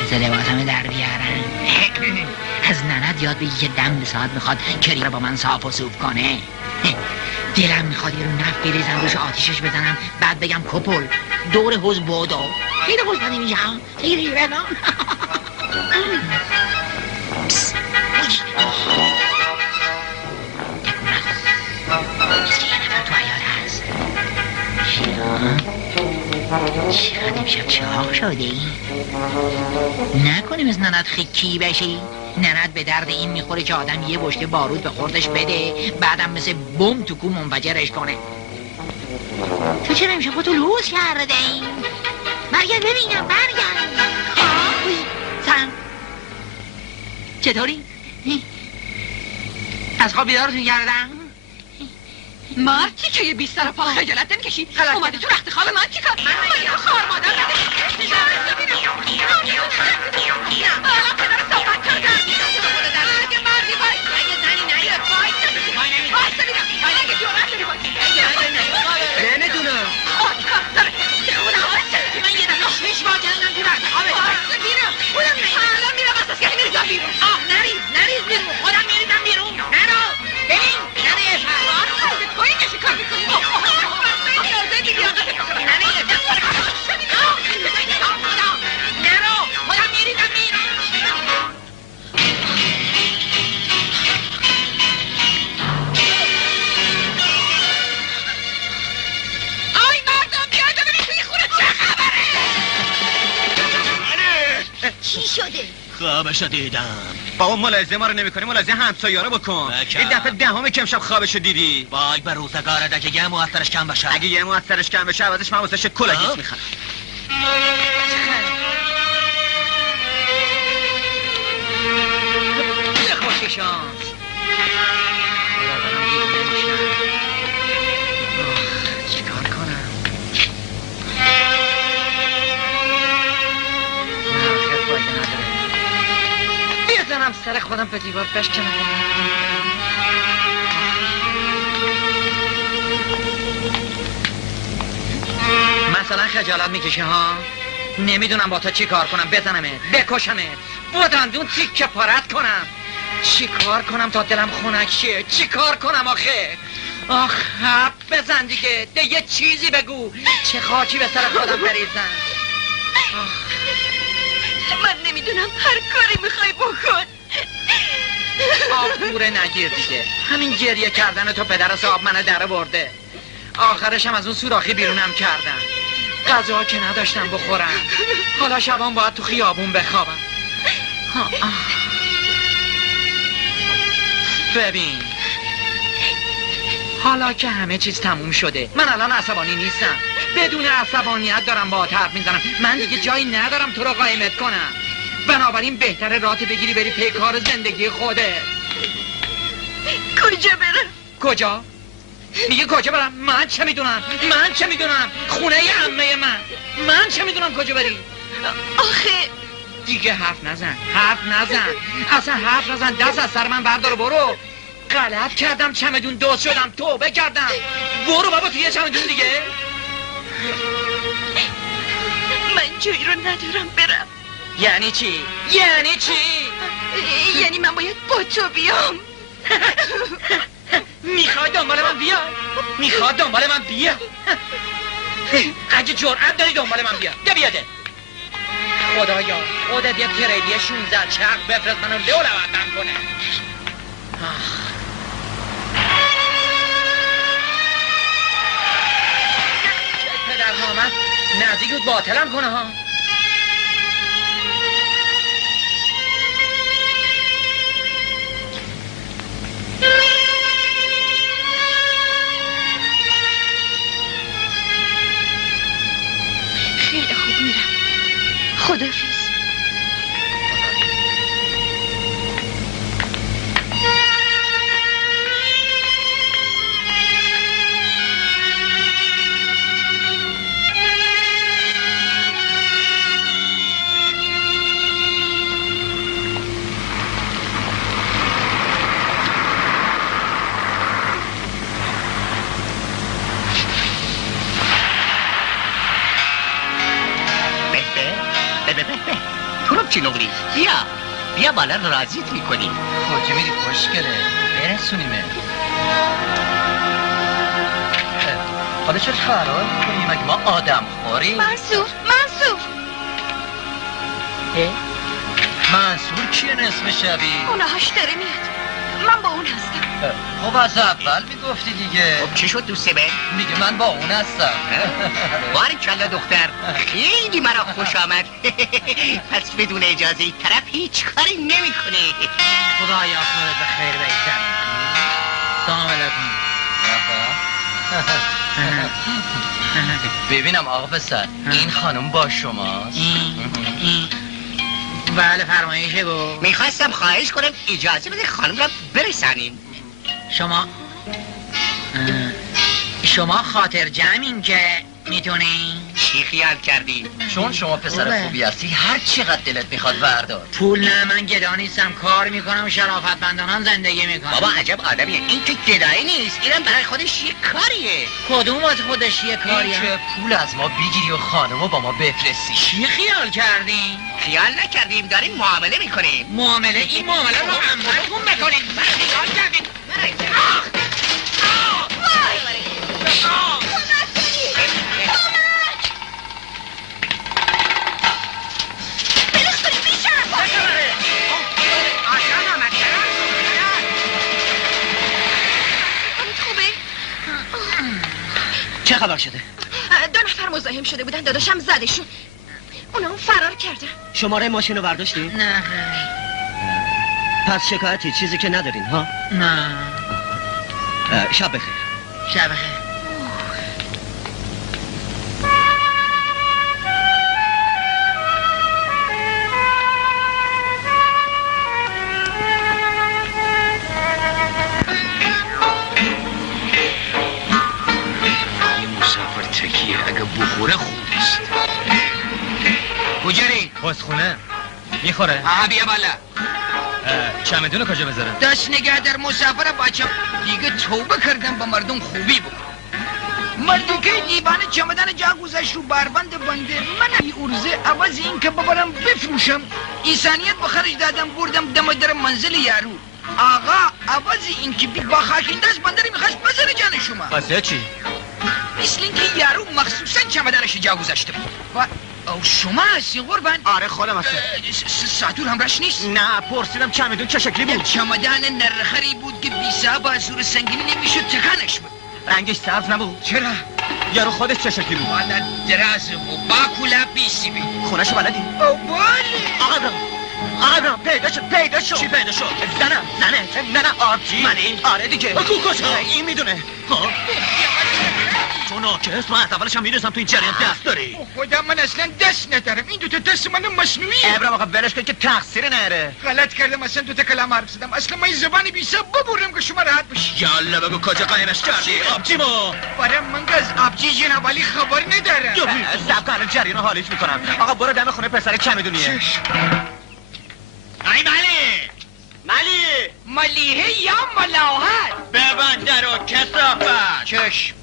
بذار لباسم در بیارم. از ننت یاد بگی که دم به ساعت میخواد کری رو با من صاف و صوف کنه. دلم میخواد یه رو نفت بریزم روش آتیشش بزنم بعد بگم کپل دور حوز بودو خیلی خوش بدی میشم خیلی بدم. چقدر امشب چاق شده ای؟ نکنه مثل ننت خیکی بشی؟ ننت به درد این میخوره که آدم یه بشکه بارود به خوردش بده بعدم مثل بم تو کو منفجرش کنه. تو چرا امشب خودتو لوس کرده ای؟ برگرد ببینم برگرد. سلام چطوری؟ از خواب بیدارتون کردم؟ مردی که یه بیستر پا خجالت نمیکشی اومده تو رخت خواب من چیکار؟ من یه خوار مادر حالا پدر صحبت کردن اگه مردی باید اگه زنی نیاد باید ببینم اگه جورت داری باید نمیدونم من یه دفعه شش بار جنگم تو رخت خوابه الان میرم اساس که میریزم بیرون نریز بیرون خودم میریزم بیرون نرو ببین نره فرمان توی که شکار میکنی نرو خودم میریزم بیرون. آی مردم بیاید ببینید توی خونه چه خبره. چی شده؟ خوابشو دیدم. بابا ملاحظه ما رو نمی‌کنی ملاحظه همسایه‌ها رو بکن. این دفعه دهم که امشب خوابشو دیدی. وای به روزگارت اگه یه موثرش کم بشه. اگه یه موثرش کم بشه عوضش من واسه کلاگیس میخوام. چه خوش شانس. چیکار کنم؟ بزنم سر خودم به دیوار بشکنم. مثلا خجالت میکشه ها؟ نمیدونم با تو چی کار کنم بزنمت بکشمت بودندون تیکه پارت کنم. چی کار کنم تا دلم خنک شه؟ چی کار کنم آخه؟ آخ حب بزن دیگه یه چیزی بگو چه خاکی به سر خودم بریزم. من نمیدونم هر کاری میخوای بکن. آبوره نگیر دیگه همین گریه کردن تو پدر صاحب منو در برده. آخرش هم از اون سوراخی بیرونم کردن. غذا که نداشتم بخورم حالا شبان باید تو خیابون بخوابم. ببین حالا که همه چیز تموم شده من الان عصبانی نیستم. بدون عصبانیت دارم با حرف میزنم. من دیگه جایی ندارم تو رو قایمت کنم. بنابراین بهتره رات بگیری بری پی کار زندگی خودت. کجا برم؟ کجا؟ میگه کجا برم؟ من چه میدونم؟ خونه عمه من چه میدونم کجا بری؟ آخه دیگه حرف نزن اصلا حرف نزن دست از سر من بردار برو. غلط کردم چمدون دوست شدم توبه کردم. برو بابا توی چمدون دیگه. من جایی رو ندارم برم. یعنی چی؟ یعنی من باید با تو بیام. میخوای دنبال من بیا؟ اگه جرأت داری دنبال من بیا بیاده. خدایا خودت یه تریلی 16 چرخ بفرست منو لولوتم کنه. پدر نامت نزدیک بود باطلم کنه ها. خیلی خوب میرم. خداحافظ. خب چی نقلی؟ بیا بالا راضیت میکنیم. کجا میری خوشگله؟ برسونیمه. حالا چرا فرار میکنی؟ مگه ما آدم خوری؟ منصور منصور کیه نصف شبی؟ اونهاش داره میاد. من با اون هستم. خب از اول میگفتی دیگه. خب چی شد دوست من؟ میگه من با اون هستم. باریکلا دختر، خیلی مرا خوش آمد. پس بدون اجازه ای طرف هیچ کاری نمیکنه. خدا یافت به خیر بیزن. سلام علیکم. ببینم آقا پسر، این خانم با شماست؟ بله فرمایش بگو. میخواستم خواهش کنم اجازه بده خانم را برسانیم. شما خاطر جمعین که میتونین؟ چی خیال کردی؟ چون شما پسر خوبی هستی هر چقدر دلت میخواد وردار. پول نه، من گدا نیستم، کار میکنم، شرافتمندانان زندگی میکنم. بابا عجب آدمیه، این که گدایی نیست، اینم برای خودش یه کاریه. کدوم از خودش یه کاریه؟ این که پول از ما بگیری و خانمو با ما بفرستی. چی خیال کردین؟ خیال نکردیم، داریم معامله میکنیم. معامله؟ این معامله رو عمتون بکنید. من خیال کردیم. چه خبر شده؟ 2 نفر مزاحم شده بودن، داداشم زدشون. اونا هم فرار کردن. شماره ماشین رو برداشتی؟ نه. پس شکایتی چیزی که ندارین ها؟ نه. شب بخیر. شب بخیر. اگه بخوره خوبست. کجایی؟ بازخونه میخوره؟ بیا بالا. چمدونو کجا بذارم؟ دست نگه در مسافر بچه. دیگه توبه کردم با مردم خوبی بود. مردی که لیبان چمدن جا گذاشت رو بربند بنده، من این ارزه عوض این که ببرم بفروشم انسانیت به خرج دادم، بردم دم در منزل یارو. آقا عوض این که با خاکینده از بنده میخواست بزنه جان شما. پس چی؟ مثل این که یارو مخصوصا چمدنش جا گذاشته بود. او شما هستی قربان؟ آره خودم هستم. ساتور همراش نیست؟ نه پرسیدم چمدون چه شکلی بود؟ چمدن نرخری بود که بی صاحب از زور سنگینی نمیشد تکانش بود. رنگش سبز نبود؟ چرا؟ یارو خودش چه شکلی بود؟ والا دراز بود با کلا بیسی بید. خونهشو بلدی؟ او بالی آقا ابراهیم پیدا شد. چی پیدا شد؟ زنه نه آبجی. منی؟ آره دیگه. بگو کجا؟ این میدونه. تو ناکس، من از اولش هم میدونستم تو این جریان دست داری. خدا من اصلا دست ندارم، این دوتا دست من مصنوعیه. ابراهیم آقا ولش کن که تقصیر نره. غلط کردم، اصلا دوتا کلام حرف زدم. اصلا من این زبانی بیسا ببورم که شما راحت باشی. یالا بگو کجا قایمش کردی؟ آبجیمو. برای من از آبجی جنابالی خبر ندارم. سبکا الان جریان رو حالیش میکنم. آقا برو دم خونه پسر چمدونیه. ای ملیحه یا ملاحت؟ ببند درو کثافت. چشم.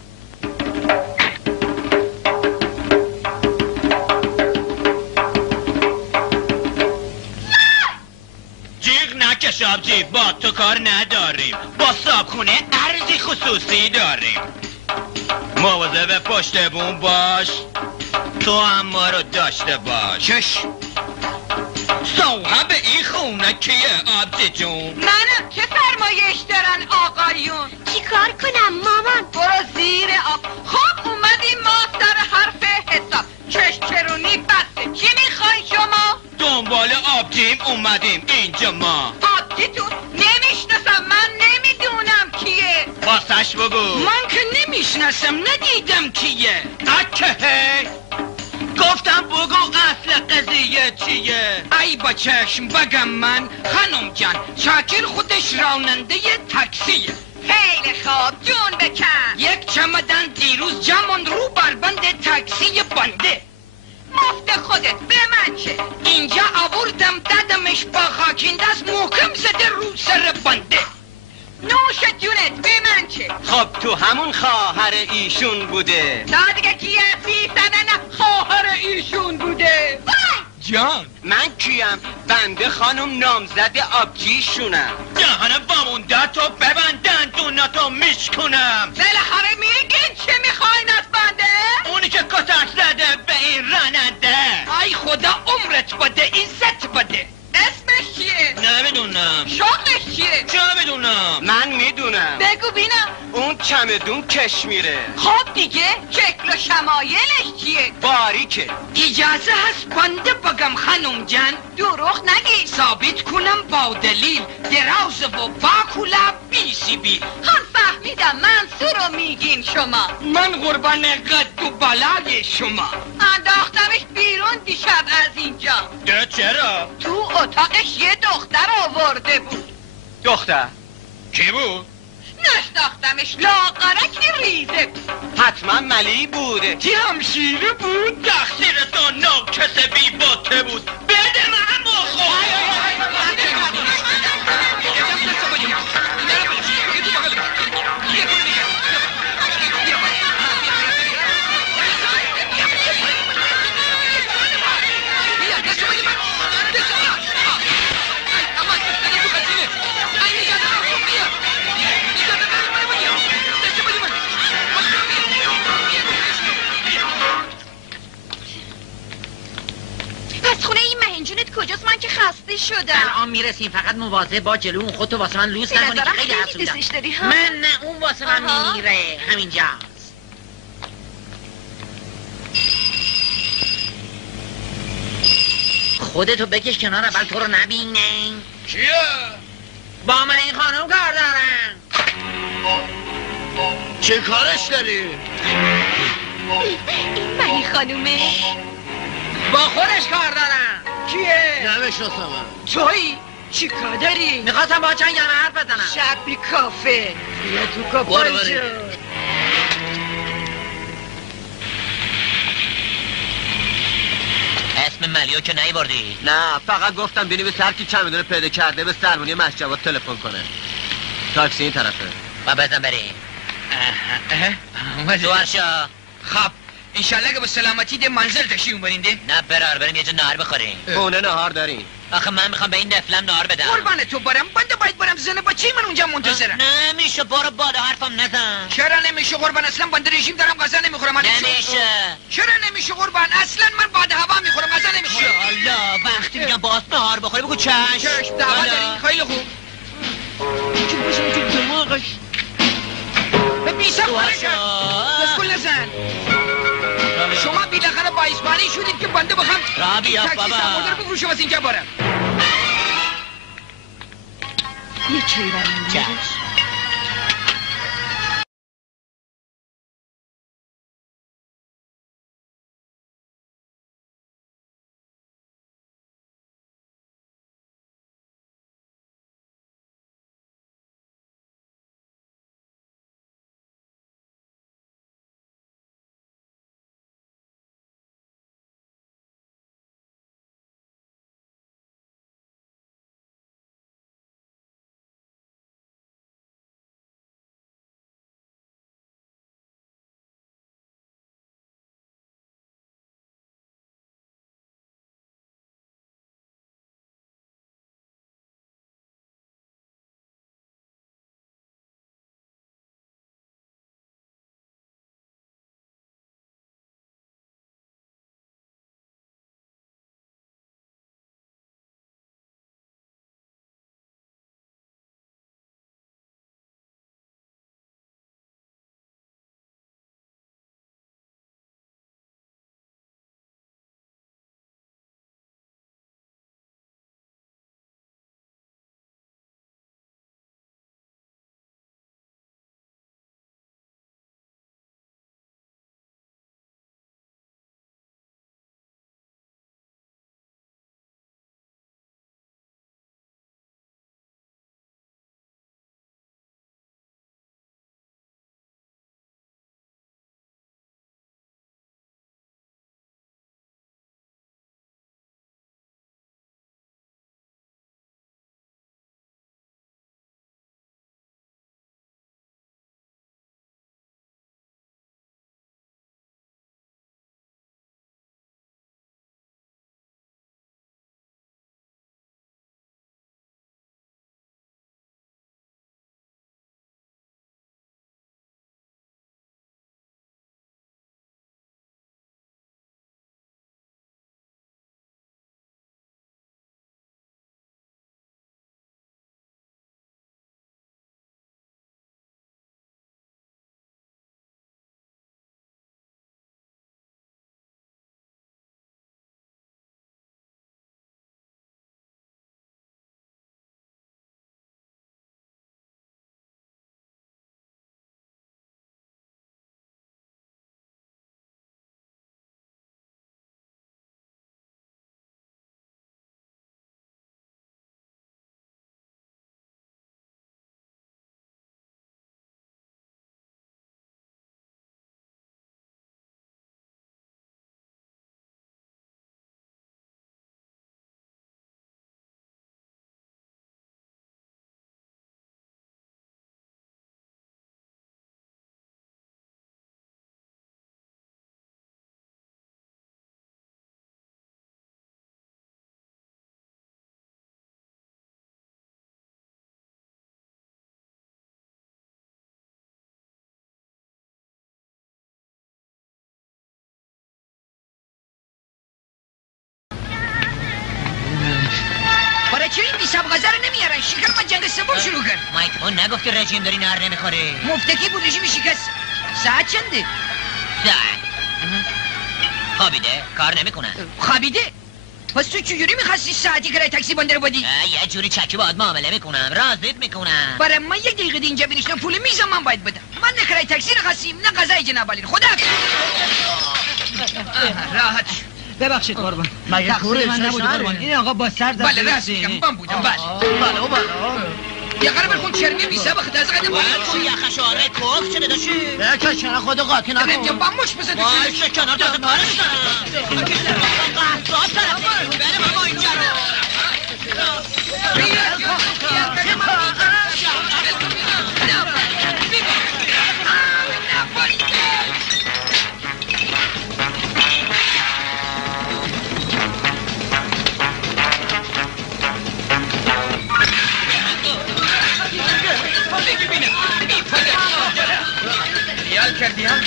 جیغ نکش آبجی، با تو کار نداریم. با صابخونه ارزی خصوصی داریم. مواظب پشت بوم باش، تو هم ما رو داشته باش. چشم. صاحب این خونه کیه آبجی جون؟ منم. چه فرمایش دارن آقایون؟ چی کار کنم مامان؟ برو زیر آب. خب اومدیم ما سر حرف حساب. چشچرونی بسته. چی میخوای شما؟ دنبال آبجیم اومدیم اینجا ما. آبجیتون؟ نمیشناسم، من نمیدونم کیه. واسش بگو. من که نمیشناسم، ندیدم کیه. اکه گفتم بگو اصل قضیه چیه؟ ای با چشم بگم من خانم جان، شاکر خودش راننده تاکسیه. خیلی خوب، جون بکن. یک چمدن دیروز جمعن رو بربند تاکسی بنده. مفت خودت به من چه؟ اینجا آوردم دادمش با خاکیندست محکم زده رو سر بنده. نوش جونت به من چه؟ خب تو همون خواهر ایشون بوده. تا دیگه کیه؟ 300 خواهر ایشون بوده. جان من کیم؟ بنده خانم نامزد آبجیشونم. دهنه وامونده تو ببندن دوناتو میشکنم. بالاخره میگین چه میخواین از بنده؟ اونی که کتک زده به این راننده. ای خدا عمرت بده عزت بده. اسمش چیه؟ نمیدونم. شغلش چیه؟ چه میدونم؟ من میدونم. بگو بینم. اون چمدون کشمیره. خب دیگه شکل و شمایلش چیه؟ باریکه. اجازه هست بنده بگم خانم جان؟ دروغ نگی. ثابت کنم با دلیل دراز و باکولا بیسی بی. هم فهمیدم منصور رو میگین شما. من قربان قد و بالای شما. انداختمش بیرون دیشب از اینجا. ده چرا؟ تو اتاقش یه دختر آورده بود. دختر کی بود؟ نشناختمش، لاغرک ریزه بود. حتما ملی بوده. کی همشیره بود؟ تقصیر تو ناکس بی باته بود. بده من بخور. پس خونه این مهنجونت کجاست؟ من که خسته شدم. الان میرسیم، فقط مواظب با جلو اون خودتو واسه من لوس به نکنی که نظرم خیلی خیلی حسودم. دوستش داری ها؟ من نه، اون واسه من آها. میمیره همینجاست. خودتو بکش کنار اول تو رو نبینه. کیه؟ با من این خانم کار دارم. چه کارش داری؟ این مهی خانومه. با خودش کار دارم. کیه؟ نمیشناسم. تویی؟ چی کار داری؟ میخواستم با چند یعنی حرف بزنم. شب کافه. بیا تو برو کافه. اسم ملیو که نیوردی؟ نه فقط گفتم بنویس هر کی چمدون پیدا کرده به سرمونی مشجواد تلفن کنه. تاکسی این طرفه. و بزن بریم. دوارشا. خب انشالله که با سلامتی ده منزل تشریف برینده. نه بریم یه جا نهار بخوریم. خونه نهار داریم. آخه من میخوام به این نفلم نهار بدم. قربان تو برم، بنده باید برم زنه بچه من اونجا منتظرم. نمیشه، برو بالا حرفم نزن. چرا نمیشه قربان؟ اصلا بنده رژیم دارم، غذا نمیخورم. نمیشه. چرا نمیشه قربان؟ اصلا من بعد هوا میخورم، غذا نمیخورم. الله وقتی میگم باز نهار بخوری بگو چشم. چشم دعوت دارین، خیلی خوب. به بیسا خارج بس کل نزن. شما بیلاخره با اسپانی شدید که بنده بخوام را بیا تاکسی بابا. سوار رو بفروشم از اینجا برم. یه چایی برام بیار. چشم. رو نمیارن. شکر ما جنگ سوم شروع کرد. مایک تو نگفتی رژیم داری نهر نمیخوری؟ مفتکی بود رژیم شکست. ساعت چنده؟ خوابیده کار نمیکنه. خوابیده؟ پس تو چجوری میخواستی ساعتی کرای تاکسی بنده رو بدی؟ یه جوری چکی باید معامله میکنم، راضیت میکنم. برای من یک دقیقه اینجا بنشتم پول میزم من باید بدم. من نه کرای تاکسی نخواستیم نه غذای جناب علی. خدا راحت ببخشید قربان. مگه تقصیر من نبود قربان. این آقا با سر زد. بله راست میگم من بودم. بله. یا قرار بکن چرمی بیسه بخد از قدم باید چون یخش آره کوف چه نداشی؟ که چنه خود قاطی نکن. یا با مش بزد باشه کنار دست کارش دارم. قصاب طرف بره بابا اینجا رو. خیال کردی هم؟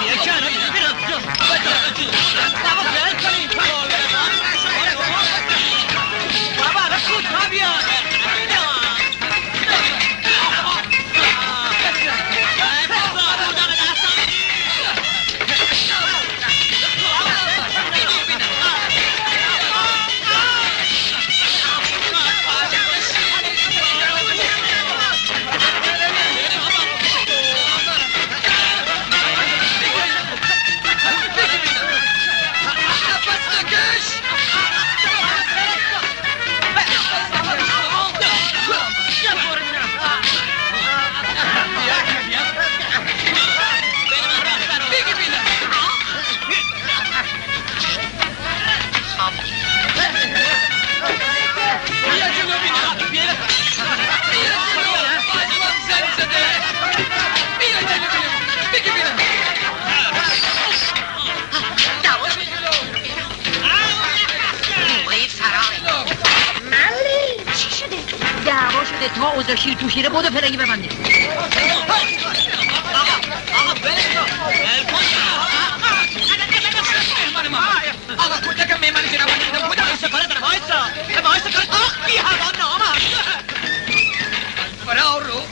بیا کنم بابا را کوتا بیا تا اوزا شیر تو شیره بودو فرنگی ببنده. آقا کودکم میمانی که نبانیدم کودک سفاره دارم وایسا آخ بی هوا نامم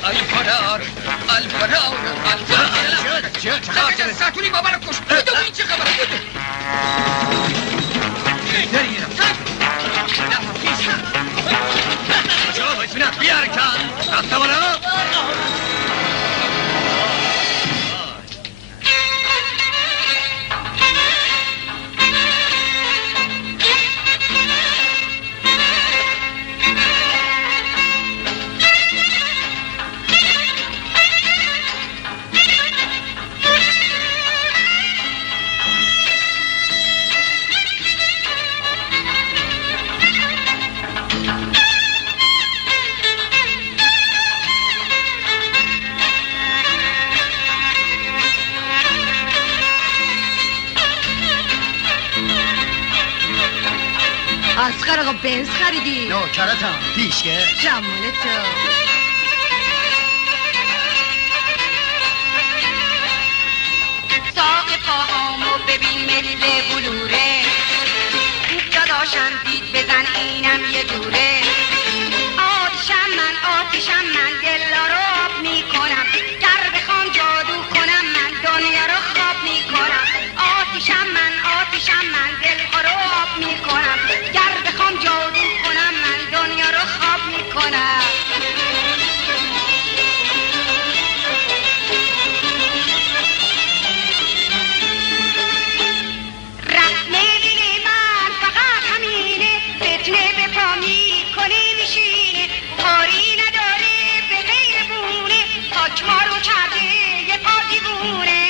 الفرار ساتونی بابا رو کش بودو این چه خبره بودو بیار کن رفته بالا اسقر آقا بنز خریدی؟ نوکرتم پیشگه جمال تو ساق پاهامو ببین مثل بلوره خوب داداشم دید بزن اینم یه جوره آتشم من دلا رو آب میکنم گر بخوام جادو کنم من دنیا رو خواب میکنم آتشم من دل رو آب میکنم گر بخوام جادو کنم من دنیا رو خواب میکنم رسم دل من فقط همینه فتنه به پا میکنه میشینه کاری نداره به غیر بونه خاک ما رو کرده یه پا دیوونه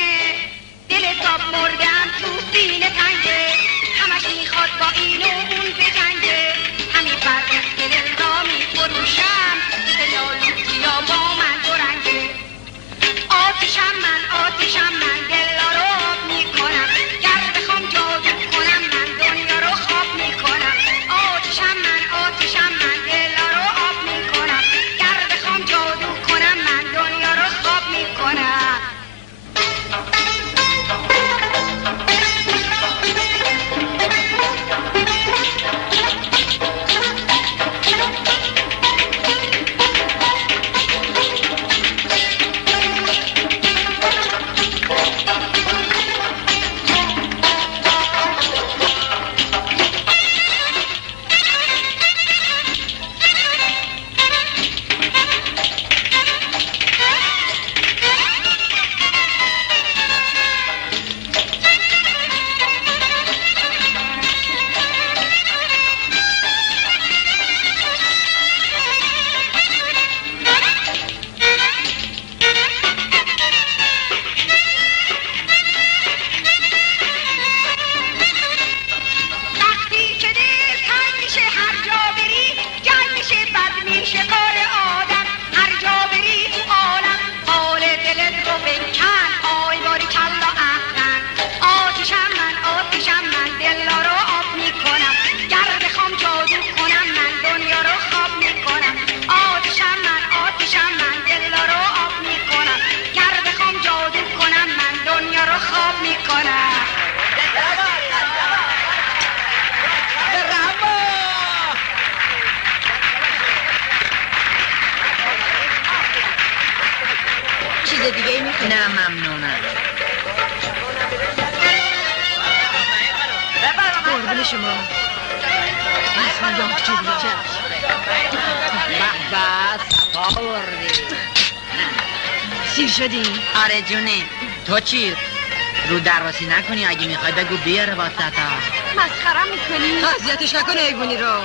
دل تاب مردم تو سینه تنگه همش میخواد با این و اون بجنگه همین فرق دل را میفروشم دلالوتی یا با من دو رنگه آتشم من دل را آب میکنم گر بخوام جادو کنم من دنیا رو خواب میکنم آتشم من دل را آب میکنم گر بخوام جادو کنم من دنیا رو خواب میکنم نه ممنونم. قربون شما. اصلا یاد چه بیچه. بس صفا بردی. سیر شدی؟ آره جونی. تو چی؟ رو درواسی نکنی، اگه میخوای بگو بیاره واسطا. مسخرم میکنی؟ اذیتش نکن ایگونی رو.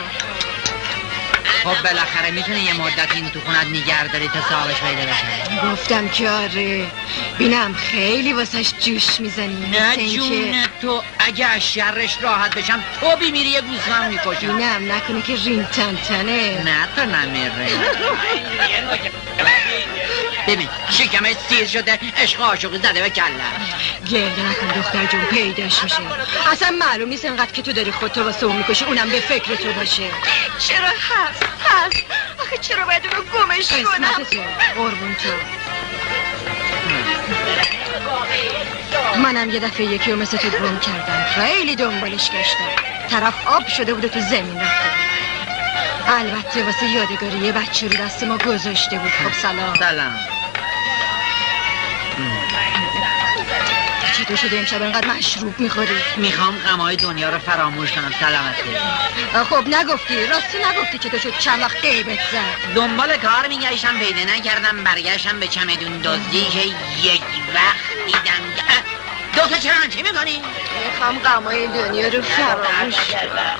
خب بالاخره میتونی یه مدت این تو خونت نگه داری تا صاحبش پیدا بشه. گفتم که آره. بینم خیلی واسش جوش میزنی. نه جون تو، اگه از شرش راحت بشم تو بیمیری یه گوزم میکشم. بینم نکنه که رین تن تنه. نه تو نمیره. ببین شکمش سیر شده، عشق عاشقی زده به کلم. گریه نکن دختر جون، پیداش میشه. اصلا معلوم نیست انقدر که تو داری خودتو واسه اون میکشی اونم به فکر تو باشه. چرا هست آخه چرا باید اونو گمش کنم؟ قسمت تو قربون تو. منم یه دفعه یکی رو مثل تو گم کردم، خیلی دنبالش گشتم. طرف آب شده بود و تو زمین رفته بود. البته واسه یادگاری یه بچه رو دست ما گذاشته بود. خب سلام. چطور شده امشب انقدر مشروب میخوری؟ میخوام غمای دنیا رو فراموش کنم. سلامتی. خب نگفتی، راستی نگفتی چطور شد چند وقت غیبت زد؟ دنبال کار میگشتم پیدا نکردم، برگشتم به چمدون دزدی که یک وقت دیدم. دو چرا چی میکنی؟ میخوام غمای دنیا رو فراموش کنم.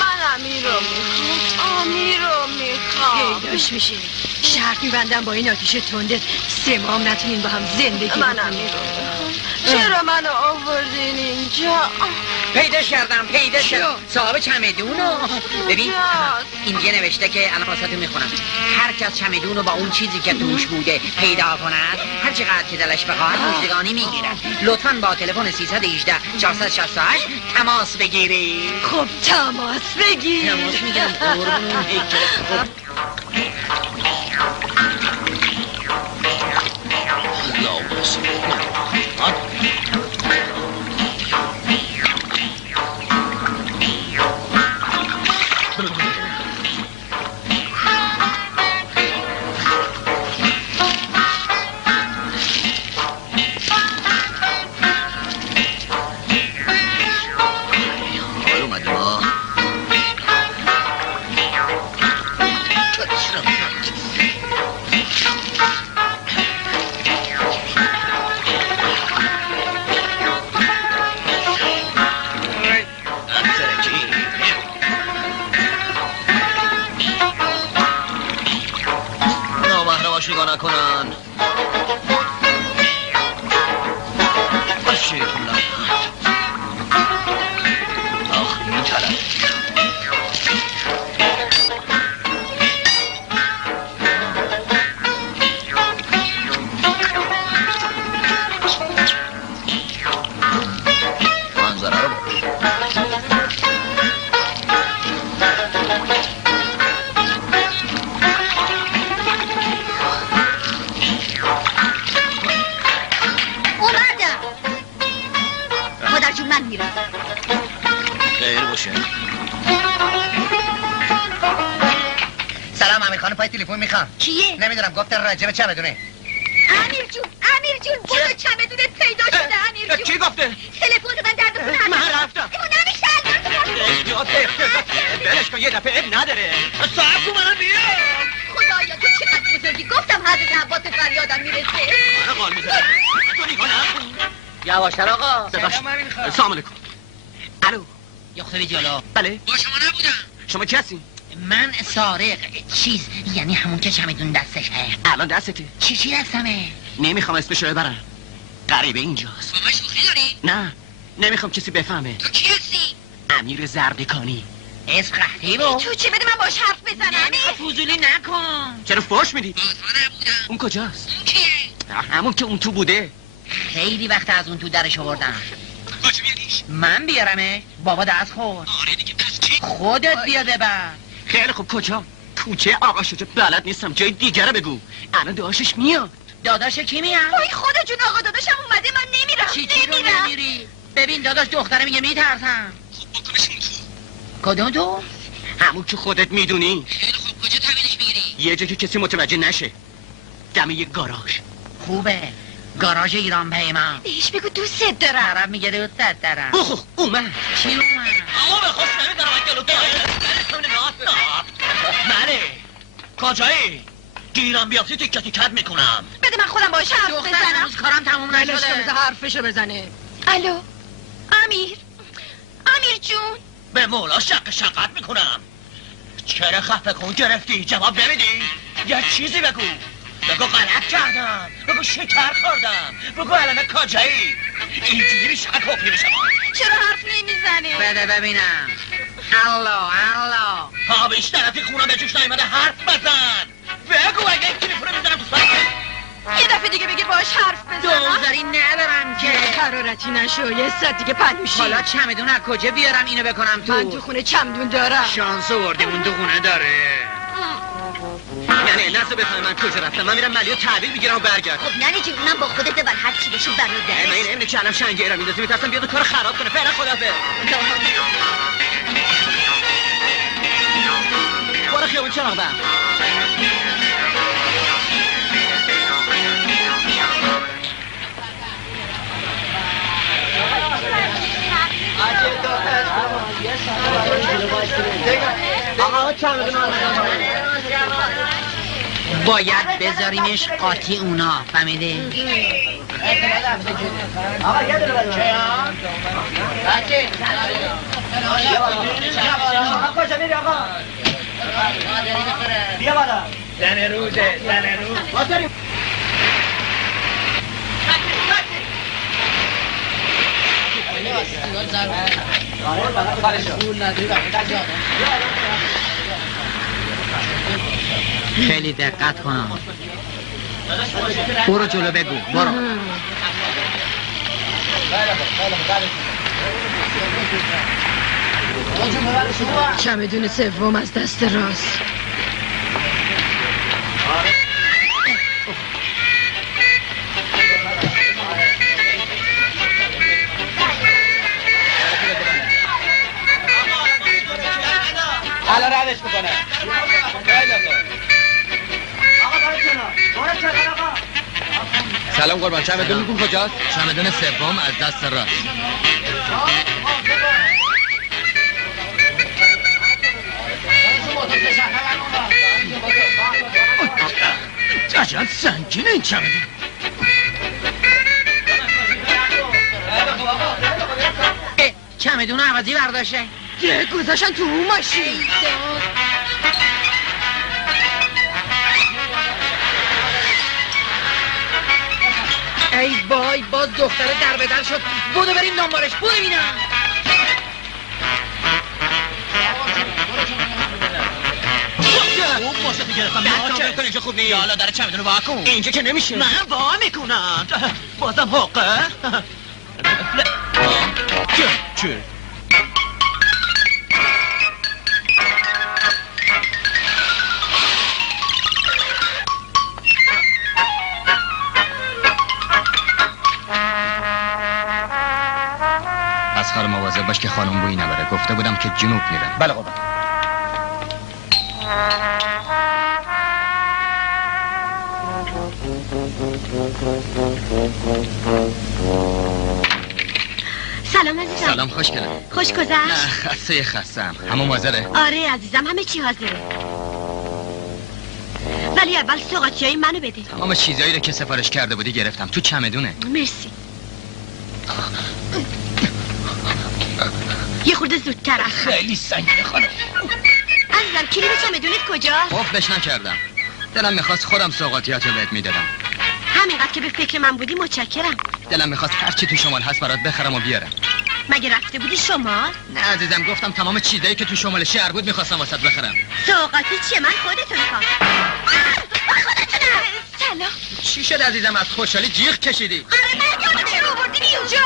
من امیر رو میخوام. پیداش میشه. شرط میبندم با این آتیش تنده 3 ماه نتونین با هم زندگی کنیم. من امیر رو میخوام. چرا منو آوردین اینجا؟ پیداش کردم. صاحب چمدونو. ببین این دیگه نوشته که الان واسه میخونم. هر کس چمدونو با اون چیزی که توش بوده پیدا کند، هر چقدر که دلش بخواهد مژدگانی میگیرد. لطفاً با تلفن 318 468 تماس بگیری. خب تماس بگیر. تماس میگیرم قربون. راجب چمدونه. امیر جون برو چمدونت پیدا شده. امیر جون کی گفته؟ تلفن من در دستم. من رفتم. بلش کن یه دفعه اب نداره. صاحب کو منو بیا. خدایا تو چقدر بزرگی. گفتم حضرت عباس فریادم میرسه. من قال میزنم. تو نگاه نکن. یواشتر آقا. سلام علیکم. الو. یه خیلی جلو. بله. با شما نبودم. شما کسی؟ من سارق. چیز یعنی همون که چمدون دستشه. الان دستته؟ چی دستمه؟ نمیخوام اسمش رو ببرم. غریبه اینجاست. با من شوخی داری؟ نه نمیخوام کسی بفهمه. تو کی هستی؟ امیر زردکانی. اسم قحطی بود؟ تو چی بده من باش حرف بزنم؟ فضولی نکن. چرا فوش میدی؟ با تو نبودم. اون کجاست؟ اون کیه؟ همون که اون تو بوده. خیلی وقت از اون تو درش آوردم. کجا بیاریش؟ من بیارمه؟ بابا دست خورد. آره دیگه پس کی؟ خودت بیا ببر. خیلی خوب کجا؟ کوچه آقا شجاع بلد نیستم، جای دیگه رو بگو. الان داداشش میاد. داداش کی میاد؟ وای خدا جون آقا داداشم اومده من نمیرم. چی رو نمیری؟ ببین داداش دختره میگه میترسم. خب بکنش اون تو. کدوم تو؟ همون که خودت میدونی. خیلی خوب کجا تحویلش یه جا که کسی متوجه نشه. دم یه گاراژ. خوبه. گاراژ ایران پیمان. بهش بگو دوستت دارم. عرب میگه دوستت دارم. اوه اومد. چی اومد؟ آقا بخواست نمیدارم اگه بله کجایی؟ گیرم بیافتی تیکه تیکت میکنم. بده من خودم باهاش حرف دختر بزنم. هنوز کارم تموم نشده. بذار حرفشو بزنه. الو امیر جون. به مولا شقت میکنم. چرا خفه کن گرفتی؟ جواب نمیدی؟ یه چیزی بگو. بگو غلط کردم. بگو شکر خوردم. بگو الان کجایی؟ اینجوری میشه کفری میشه. چرا حرف نمیزنه؟ بده ببینم. الله ها بیش طرفی خونم به جوش نیومده حرف بزن. بگو اگه این تلفن میزنم تو سرت. یه دفعه دیگه بگی باهاش حرف بزنم. دوزاری ندارم که. حرارتی نشو یه ساعت دیگه پل میشی. حالا چمدون از کجا بیارم اینو بکنم تو؟ من تو خونه چمدون دارم. شانس آوردیم اون تو خونه داره. یعنی نزد بفهم من کجا رفتم. من میرم ملیو تحویل میگیرم و برگردم. خب ننه جون اونم با خودت ببر هر چی بشه برادرش. من این امنه که الان شنگه را میندازی میترسم بیاد کار خراب کنه. فعلا خدافظ. برو خیابون چراغ بند. باید بذاریمش قاطی اونا فهمیده؟ زن روزه زن روز. خیلی دقت کنم. برو جلو بگو برو. چمدون سوم از دست راست. حالا ردش میکنه. سلام قربان، چمدونتون کجاست؟ چمدون سوم از دست راست. عجب سنگینه این چمدون. چمدون عوضی برداشته. گذاشتن تو اون ماشین. ای وای باز دختره در به در شد. بودو بریم دنبالش. بودو بینم. خوب باشه تو گرفتم. دست اینجا خوب نیست. حالا در چمدون رو واکن. اینجا که نمیشه. من وا میکنم. بازم حقه. چه؟ از خار مواظب باش که خانم بویی نبره. گفته بودم که جنوب میرم. بله قربان. سلام عزیزم. سلام خوشگلم. خوش گذشت؟ خستم. همون حاضره؟ آره عزیزم همه چی حاضره. ولی اول سوغاچیای منو بده. تمام چیزایی رو که سفارش کرده بودی گرفتم. تو چمدونه. مرسی. یه خورده زودتر. خیلی سنگینه خانم. عزیزم کلید چمدونت کجاست؟ قفلش نکردم. دلم میخواست خودم سوغاتیاتو بهت میدادم. همینقدر که به فکر من بودی متشکرم. دلم میخواست هر چی تو شمال هست برات بخرم و بیارم. مگه رفته بودی شمال؟ نه عزیزم گفتم تمام چیزایی که تو شمال شهر بود میخواستم واسط بخرم. سوغاتی چیه؟ من خودتو میخوام. خودتونم. سلام. چی شد عزیزم از خوشحالی جیغ کشیدی؟ آره من یادم چرا آوردی اونجا؟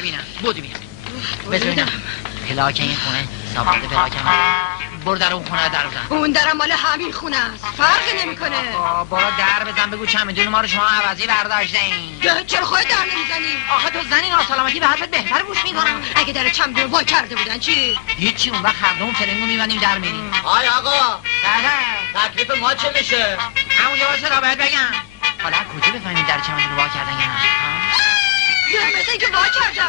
ببینم بودی بیا بذار ببینم پلاک این خونه سابقه پلاکم برو در اون خونه در بزن. اون درم مال همین خونه است فرقی نمیکنه. برو در بزن بگو چمدون ما رو شما عوضی برداشتین. چرا خودت در نمیزنی؟ آخه تو زنی ناسلامتی به حرفت بهتر گوش میکنم. اگه در چمدون وا کرده بودن چی؟ هیچی اون وقت هر دوم فرنگو میبندیم در میریم. های آقا تکلیف ما چه میشه؟ همونجا باشه تا بهت بگم. حالا کجا بفهمیم در چمدون رو وا کردن یا نه؟ مثل اینکه وا کردم.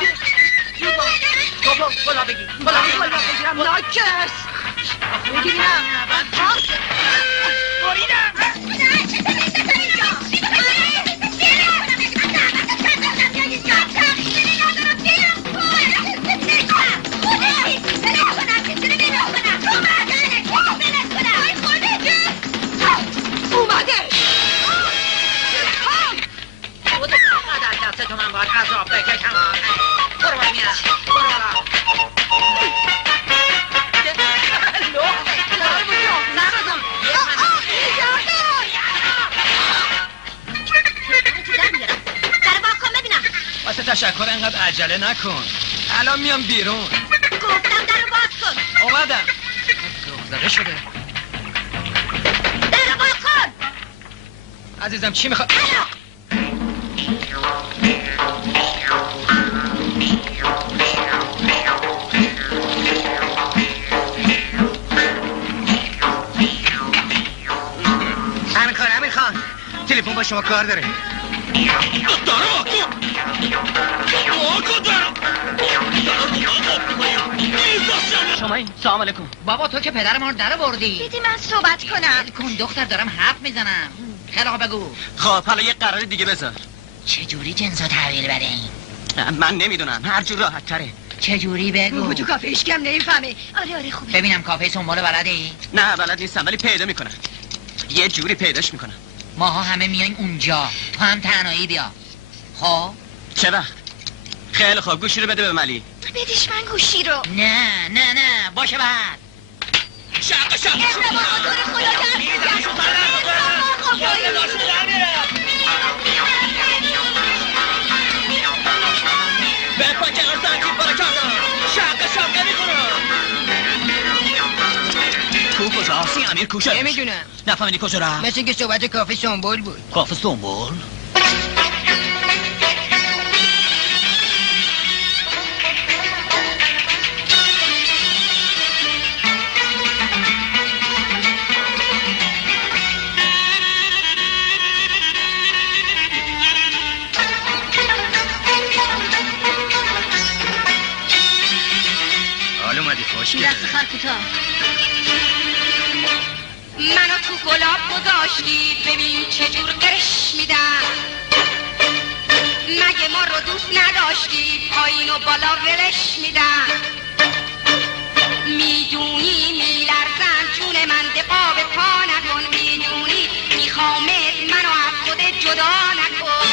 کلا بگی بگیرم ناکس بگیرم اومده دست تو من باید عذاب بکشم. برو باید میرم برو بالا واسه تشکر انقدر عجله نکن. الان میام بیرون. گفتم درو باز کن. اومدم. زده شده. درو باز کن. عزیزم چی میخواد؟ امیر خان تلفن با شما کار داره. شما این سلام علیکم. بابا تو که پدر ما رو در بردی. دیدی من صحبت کنم. کن دختر دارم حرف میزنم. خیلی آقا بگو. خب حالا یه قرار دیگه بذار. چجوری جنسا تحویل بدین؟ من نمیدونم هر جور راحت تره. چجوری بگو؟ تو کافه هیچ کم نمیفهمه. آره خوبه. ببینم کافه سنبال بلدی؟ نه بلد نیستم ولی پیدا میکنم. یه جوری پیداش میکنم. ماها همه میایم اونجا تو هم تنهایی بیا. خب چه وقت؟ خیلی خوب گوشی رو بده به ملی. بدیش من گوشی رو. نه باشه بعد. ابراهیم خدا به پاکه ارزاکی برکاتا شاق نمیکنم. کو کجا؟ سی امیر کوشه نمیدونم. نفهمیدی کجا رفت؟ مثل اینکه صحبت کافه سنبول بود. کافه سنبول؟ دست خر کوتاه. منو تو گلاب گذاشتی ببین چجور قرش میدم. مگه ما رو دوست نداشتی پایین و بالا ولش میدم. میدونی میلرزم جون من دقا به پا نکن. میدونی میخوامت منو از خودت جدا نکن.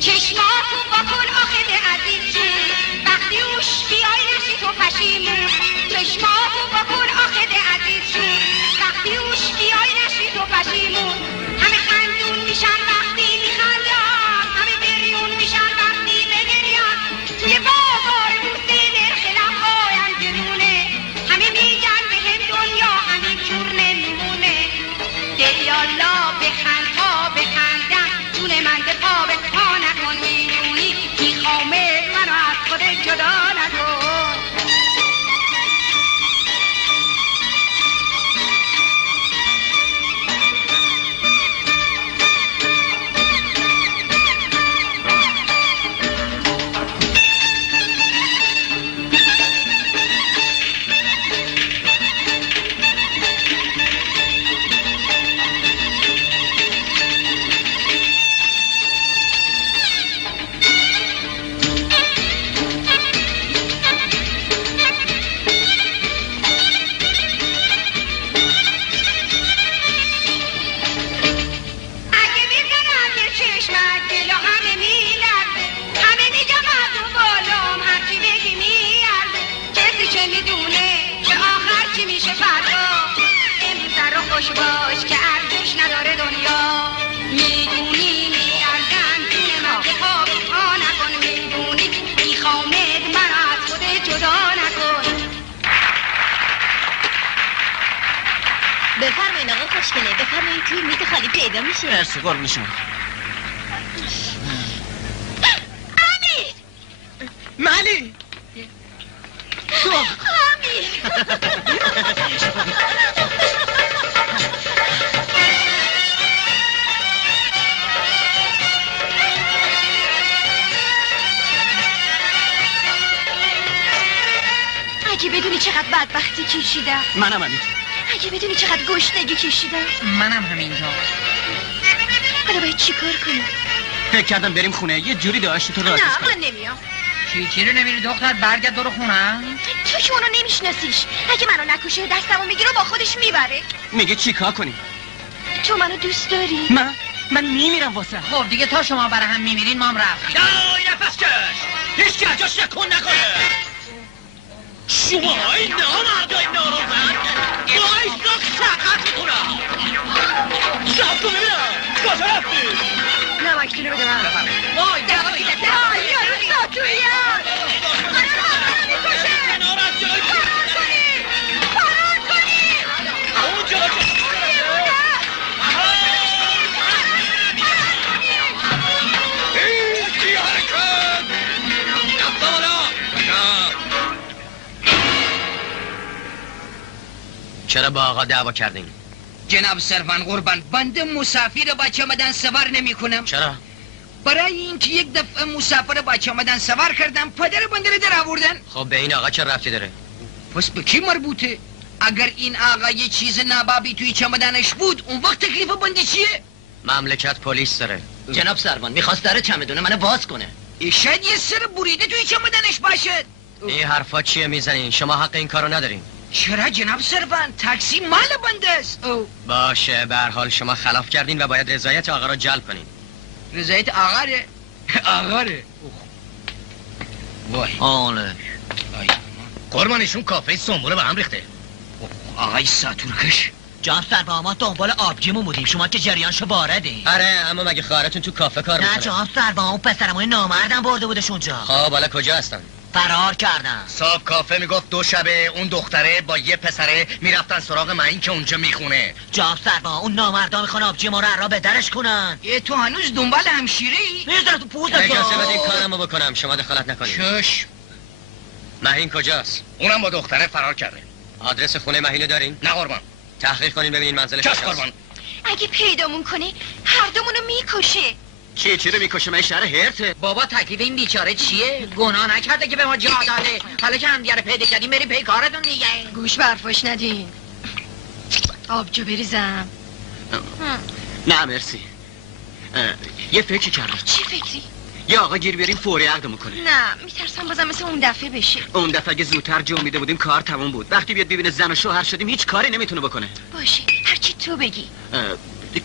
چشماتو بکن آخه عزیز جون. وقتی اوش بیای نشی تو پشیمون. پاشو باش که ارزش نداره دنیا میدونی میارزن جون من به پا به پا نکن میدونی میخوامت من از خودت جدا نکن بفرمایین آقا خوشگله بفرمایین توی میز خالی پیدا میشه مرسی قربون شما امیر ملی امیر اگه بدونی چقدر بدبختی کشیدم منم همین اگه بدونی چقدر گشنگی کشیدم منم همینطور حالا باید چی کار کنیم؟ فکر کردم بریم خونه یه جوری داشتی تو راضیش نه کنم من نمیام چی رو نمیری دختر برگرد برو خونه تو که اونو نمیشناسیش اگه منو نکشه دستمو میگیره با خودش میبره میگه چی کار کنی تو منو دوست داری؟ من میمیرم واسه خب دیگه تا شما برای هم میمیرین ما هم رفتیم دای نفس کش هیچ که جاش نکن نکنه شما این نامردای ناروزن بایستا سقط میکنم شب تو ببینم کجا رفتی؟ نمکتونو بده من وای دماغی یارو ساتوریان کنار از جای فرار کنی اون جا هیچی حرکت دست بالا چرا با آقا دعوا کردین؟ جناب سروان قربان بنده مسافر با چمدان سوار نمی کنم چرا؟ برای اینکه یک دفعه مسافر با چمدان سوار کردم پدر بنده رو در آوردن خب به این آقا چه ربطی داره؟ پس به کی مربوطه؟ اگر این آقا یه چیز نابابی توی چمدانش بود اون وقت تکلیف بنده چیه؟ مملکت پلیس داره جناب سروان میخواست در چمدونه منو باز کنه شاید یه سر بریده توی چمدانش باشد این حرفا چیه میزنین؟ شما حق این کارو ندارین چرا جناب سروان تاکسی مال بنده است باشه به هر حال شما خلاف کردین و باید رضایت آقا را جلب کنین رضایت آقاره آقاره وای آله قربانشون کافه سنبوله به هم ریخته آقای ساتورکش جان سروان ما دنبال آبجیمون بودیم شما که جریانشو واردی آره اما مگه خواهرتون تو کافه کار نه میکنه؟ جان سروان اون پسرمای نامردم برده بودش اونجا خب حالا کجا هستن؟ فرار کردن صاحب کافه میگفت 2 شبه اون دختره با یه پسره میرفتن سراغ معین که اونجا میخونه جان سروان اون نامردا میخوان آبجی ما رو به درش کنن تو هنوز دنبال همشیره ای؟ میذاره تو پوزت اجازه بدین کارمو بکنم شما دخالت نکنید چش مهین کجاست؟ اونم با دختره فرار کرده آدرس خونه مهینو دارین؟ نه قربان تحقیق کنین ببینین منزلش چش کجاست قربان اگه پیدامون کنه هر دومونو میکشه چی رو میکشه من شهر هرته بابا تکلیف این بیچاره چیه؟ گناه نکرده که به ما جا داده حالا که همدیگه رو پیدا کردیم بریم پی کارتون دیگه گوش به حرفاش ندین آبجو بریزم نه مرسی یه فکری کردم چی فکری؟ یه آقا گیر بریم فوری عقدمون کنه نه میترسم بازم مثل اون دفعه بشه اون دفعه اگه زودتر جو میده بودیم کار تموم بود وقتی بیاد ببینه زن و شوهر شدیم هیچ کاری نمیتونه بکنه باشه هرچی تو بگی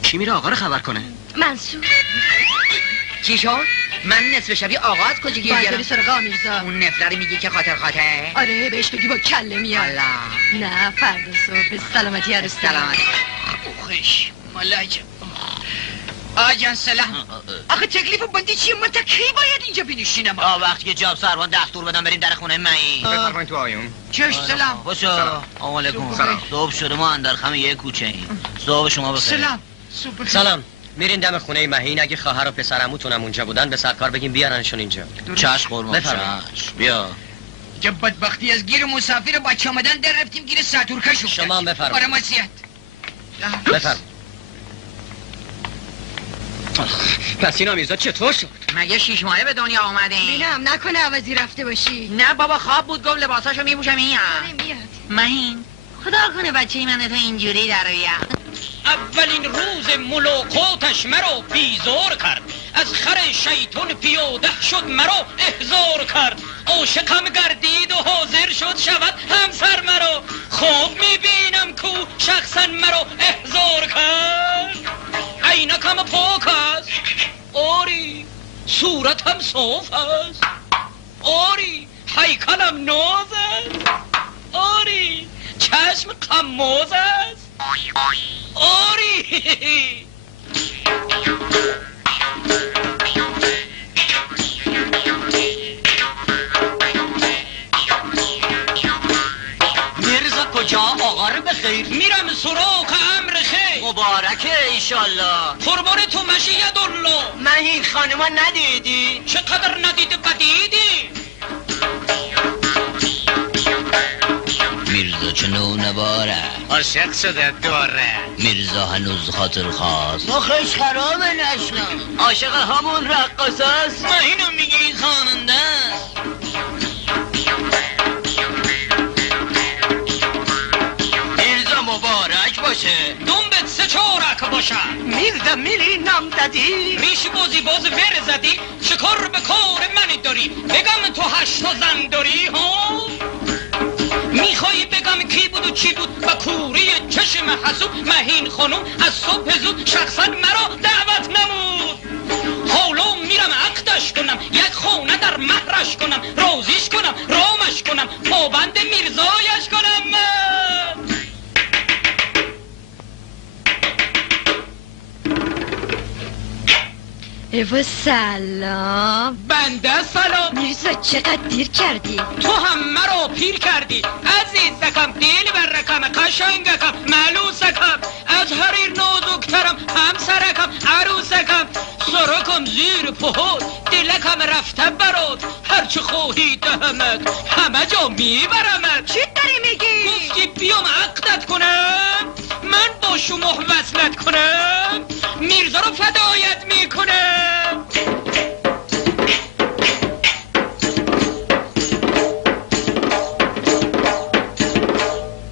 کی میره آقا رو خبر کنه منصور چی شد؟ من نصف شبی آقا از کجا گیر باید بیارم؟ بری سراغ آمیرزا اون نفلری میگی که خاطر آره بهش بگی با کله میاد الله نه فردا صبح به سلامتی عروس سلامت اوخش ملاجم آجان سلام آخه تکلیف بنده چیه من تا کی باید اینجا بنشینم وقتی که جاب سروان دستور بدم بریم در خونه معین بفرمایید تو آیون چش سلام باشا علیکم صبح شده ما اندر خم یه کوچه ایم صبح شما بخیر سلام صبح سلام میرین دم خونه مهین اگه خواهر و پسرعموتونم اونجا بودن به سرکار بگیم بیارنشون اینجا چشم قربان بفرمایید. چشم بیا جب بدبختی از گیر مسافر با چمدان در رفتیم گیر ساتورکش افتاد شما هم بفرمایید. آره مسیحت بفرمایید پس این آمیرزا چطور شد؟ مگه 6 ماهه به دنیا آمده بینم نکنه عوضی رفته باشی نه بابا خواب بود گفت لباساشو میپوشم این آره میاد مهین خدا کنه بچه من تو اینجوری در بیاد اولین روز ملاقاتش مرا بیزار کرد از خر شیطان پیاده شد مرا احضار کرد عاشقم گردید و حاضر شد شود همسر مرا خواب میبینم کو شخصا مرا احضار کرد عینکم پاک است آری صورتم صاف است آری هیکلم ناز است آری چشم قماز است آری میرزا کجا؟ آقا رو بخیر. میرم سراغ امر خیر. مبارکه ایشالله. قربان تو مشید الله. مهین خانما ندیدی؟ چقدر ندیده بدیدی؟ میرزا چنو نباره عاشق شده دوره. میرزا هنوز خاطر خواست ما خوش خراب نشنم. عاشق همون رقص است. اینو میگی خواننده است. میرزا مبارک باشه. دنبت سه چارک باشه. میرزا میری نام دادی؟ ریش بازی باز ور زدی. شکر به کار من داری. بگم تو 8 زن داری ها؟ میخوایی بگم کی بود و چی بود و کوری چشم حسود مهین خانم از صبح زود شخصا مرا دعوت نمود. حالا میرم عقدش کنم، یک خونه در مهرش کنم، روزیش کنم، رامش کنم، پابند میرزایش کنم. ایوا سلام. بنده سلام. میرزا چقدر دیر کردی؟ تو هم مرا پیر کردی عزیزکم، دل برکم، قشنگکم، ملوسکم، از حریر نازکترم، همسرکم، عروسکم، سرکم زیر پهود، دلکم رفته برات، هرچه خواهی دهمت، همه جا میبرمت. چی داری میگی؟ گفتی بیام عقدت کنم، من با شما وصلت کنم، میرزا رو فدایت میکنم.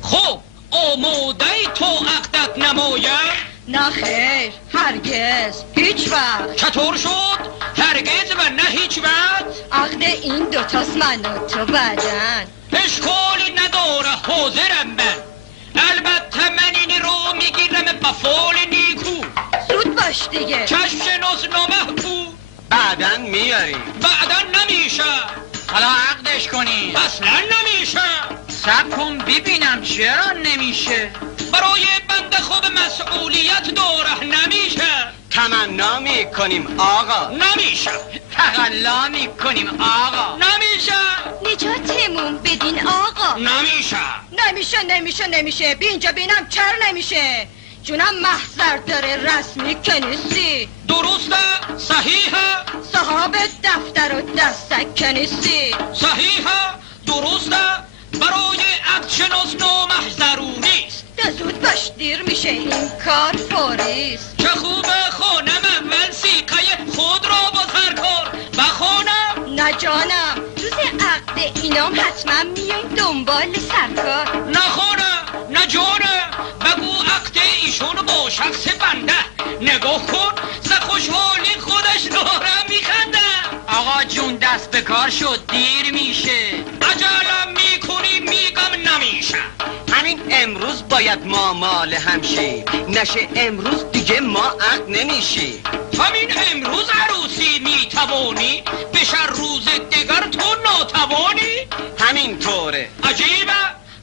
خب آماده تو عقدت نمایم؟ نه خیر، هرگز، هیچ وقت. چطور شد؟ هرگز و نه هیچ وقت؟ عقد این دوتاست من و تو بعدن. اشکالی نداره، حاضرم من. البته من این رو میگیرم با فال نیکو. زود باش دیگه. چشم شناس نامحکو. بعدن میاریم. بعدا نمیشه. حالا عقدش کنی. اصلا نمیشه. سب کن ببینم چرا نمیشه. برای بنده خوب مسئولیت داره، نمیشه. تمنا میکنیم آقا. نمیشه. تقلا میکنیم آقا. نمیشه. نجاتمون بدین آقا. نمیشه. نمیشه. بی اینجا بینم چرا نمیشه؟ جونم محضر داره، رسمی که نیستی. درسته؟ صحیحه؟ صاحب دفتر و دستک که نیستی. صحیحه؟ درسته؟ برای عقد شناس نامش ضروری است. زود باش، دیر میشه، این کار فوریست. چه خوبه خانم اول سیقه خود را با سرکار بخوانم. نه جانم، روز عقد اینام حتما میایم دنبال سرکار. نخوانم، نه جانم، بگو عقد ایشون با شخص بنده. نگاه کن، ز خوشحالی خودش دارم میخنده. آقا جون دست به کار شد، دیر میشه. عجلم میکنی میگم نمیشه. همین امروز باید ما مال همشیم، نشه امروز دیگه ما عقد نمیشیم. همین امروز عروسی میتوانی، بشه روز دیگر تو ناتوانی. همین طوره. عجیبه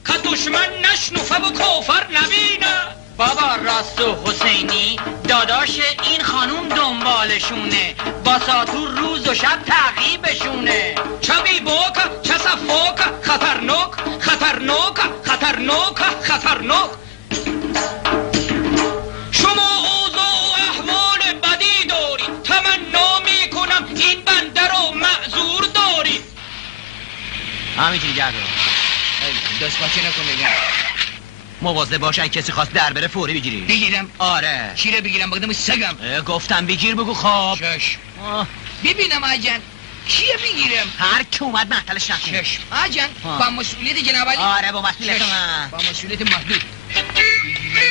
که دشمن نشنفه و کافر نبینه. بابا راستو حسینی داداش این خانوم دنبالشونه، با ساتور روز و شب تعقیبشونه. چه بیباک، چه صفاک، خطرناک، خطرناک، خطرناک، خطرناک. شما اوضاع و احوال بدی دارید، تمنا میکنم این بنده رو معذور دارید. همینجوری گردو دست باچه نکن بگم. مواظب باش اگه کسی خواست در بره فوری بگیری. بگیرم؟ آره. چی رو بگیرم؟ بگیرم سگم. گفتم بگیر بگو خواب. چشم. ببینم آجان چیه بگیرم؟ هر که اومد محتلش نکنی. چشم. آجان با مسئولیت جناب علی. آره با مسئولیت من. با مسئولیت محدود.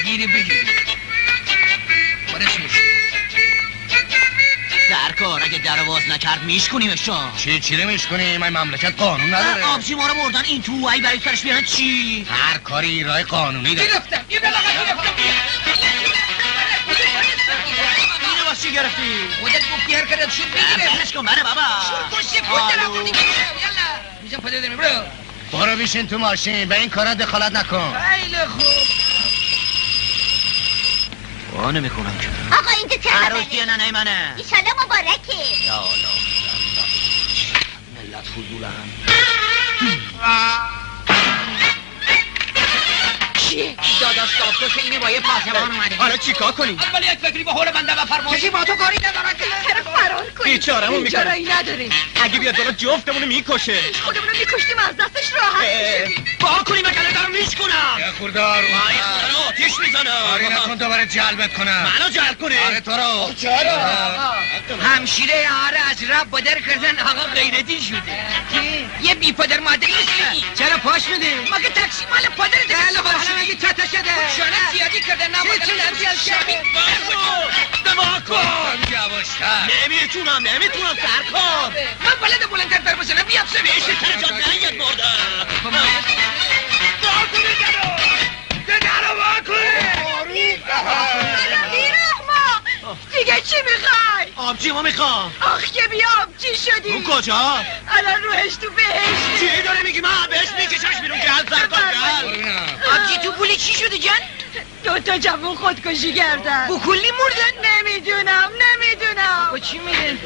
بگیر. برسوش. در کار اگه در باز نکرد میشکنیمشون. چی رو میشکنیم؟ این مملکت قانون نداره. آبجی ما رو مردن این تو ای برای سرش بیارن چی؟ هر کاری راه قانونی داره. گرفتم. اینو واسه چی گرفتی؟ خودت گفتی هر کارت شد بگیره. بلش کن بره بابا. شد کشی پوت نبودی که. یلا. میزم پده داریم برو. برو بیشین تو ماشین، به این کارا دخالت نکن. خیلی خوب. وا نمیکنم که آقا اینجا چه عروسی ننه منه ایشالله مبارکه. لا ملت فضولم. چیه؟ داداش داداش اینه با یه پاسبان اومده. حالا چیکار کنیم؟ اول یک فکری به حول بنده بفرمایید. کسی با تو کاری نداره که چرا فرار کنیم؟ بیچاره‌مون میکنه. بیچاره‌ای نداریم. اگه بیاد بالا جفتمونو میکشه. خودمونو میکشتیم از دستش راحت میشدیم. با کنیم اگه دارم میشکنم. یه خوردار وای خدا آتیش میزنه. آره نکن دوباره جلبت کنم. منو جلب کنی؟ آره تو رو. همشیره آره از رب بدر کردن آقا غیرتی شده. یه بی پدر مادری نیستی. چرا پاش میدی؟ مگه تاکسی مال پدر ده. حالا میگی چتا شده. شانه زیادی کرده نباید شمی. دماغ کن. یواشتر. نمیتونم سرکار. من بلد بلندتر در بزنم بیاد سه بیشتر جا نیاد مردم. دیگه چی میخوای؟ آبجی ما میخوام. آخ که بی آبجی شدی. اون کجا؟ الان روحش تو بهشت. چی داره میگی؟ من بهش میکشمش بیرون گل سرکار گل. آبجی تو پولی چی شده جان؟ 2 جوون خودکشی کردن. بو کلی مردن؟ نمیدونم. با چی میگه؟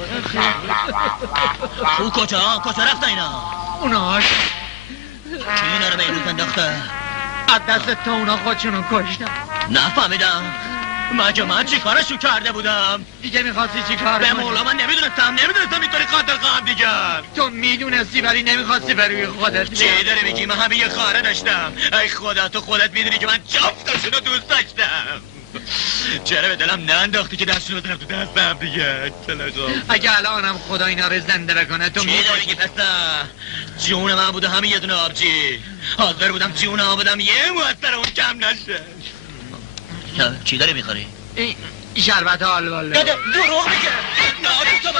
او کجا رفتن اینا؟ اوناش چی اینا رو به ایروز انداخته؟ از دست تا اونا خودشونو کشتن. نفهمیدم. من چی کارشو کرده بودم؟ دیگه میخواستی چی کار به کنی؟ مولا من نمیدونستم اینطوری قاتل خواهم دیگه. تو میدونستی ولی نمیخواستی بروی خودت. چی داره میگی؟ من همه یه خواهره داشتم. ای خدا تو خودت میدونی که من جفتشونو دوست داشتم. چرا به دلم ننداختی که دستشونو دارم تو دستم دیگه؟ اگه الانم خدا اینا رو زنده بکنه تو چی داره میگی پسر؟ جون من بوده همه یه دونه آبجی. حاضر بودم جون ها بدم یه موثر اون کم نشه. چی داری میخوری؟ شربت آلواله. دروغ میگه. نه تو بابا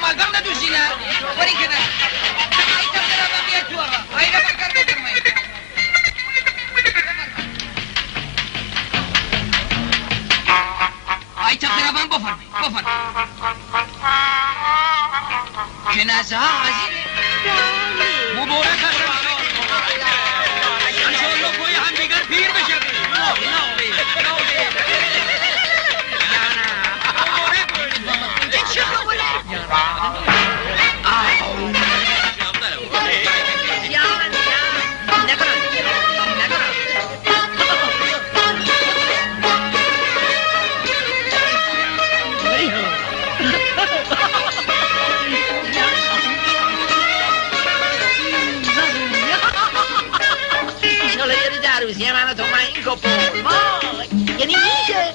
مالبم ندوزی نه باری کنه ای تا برم بیاد تو آقا ای رفت کار بفرمایید ای تا برم بفرمایید جنازه ها عزیز مبارک انشالله کوی هم دیگر پیر بشه چه خبره؟ ایشالا یه عروسی من و تو من این کپون یعنی میشه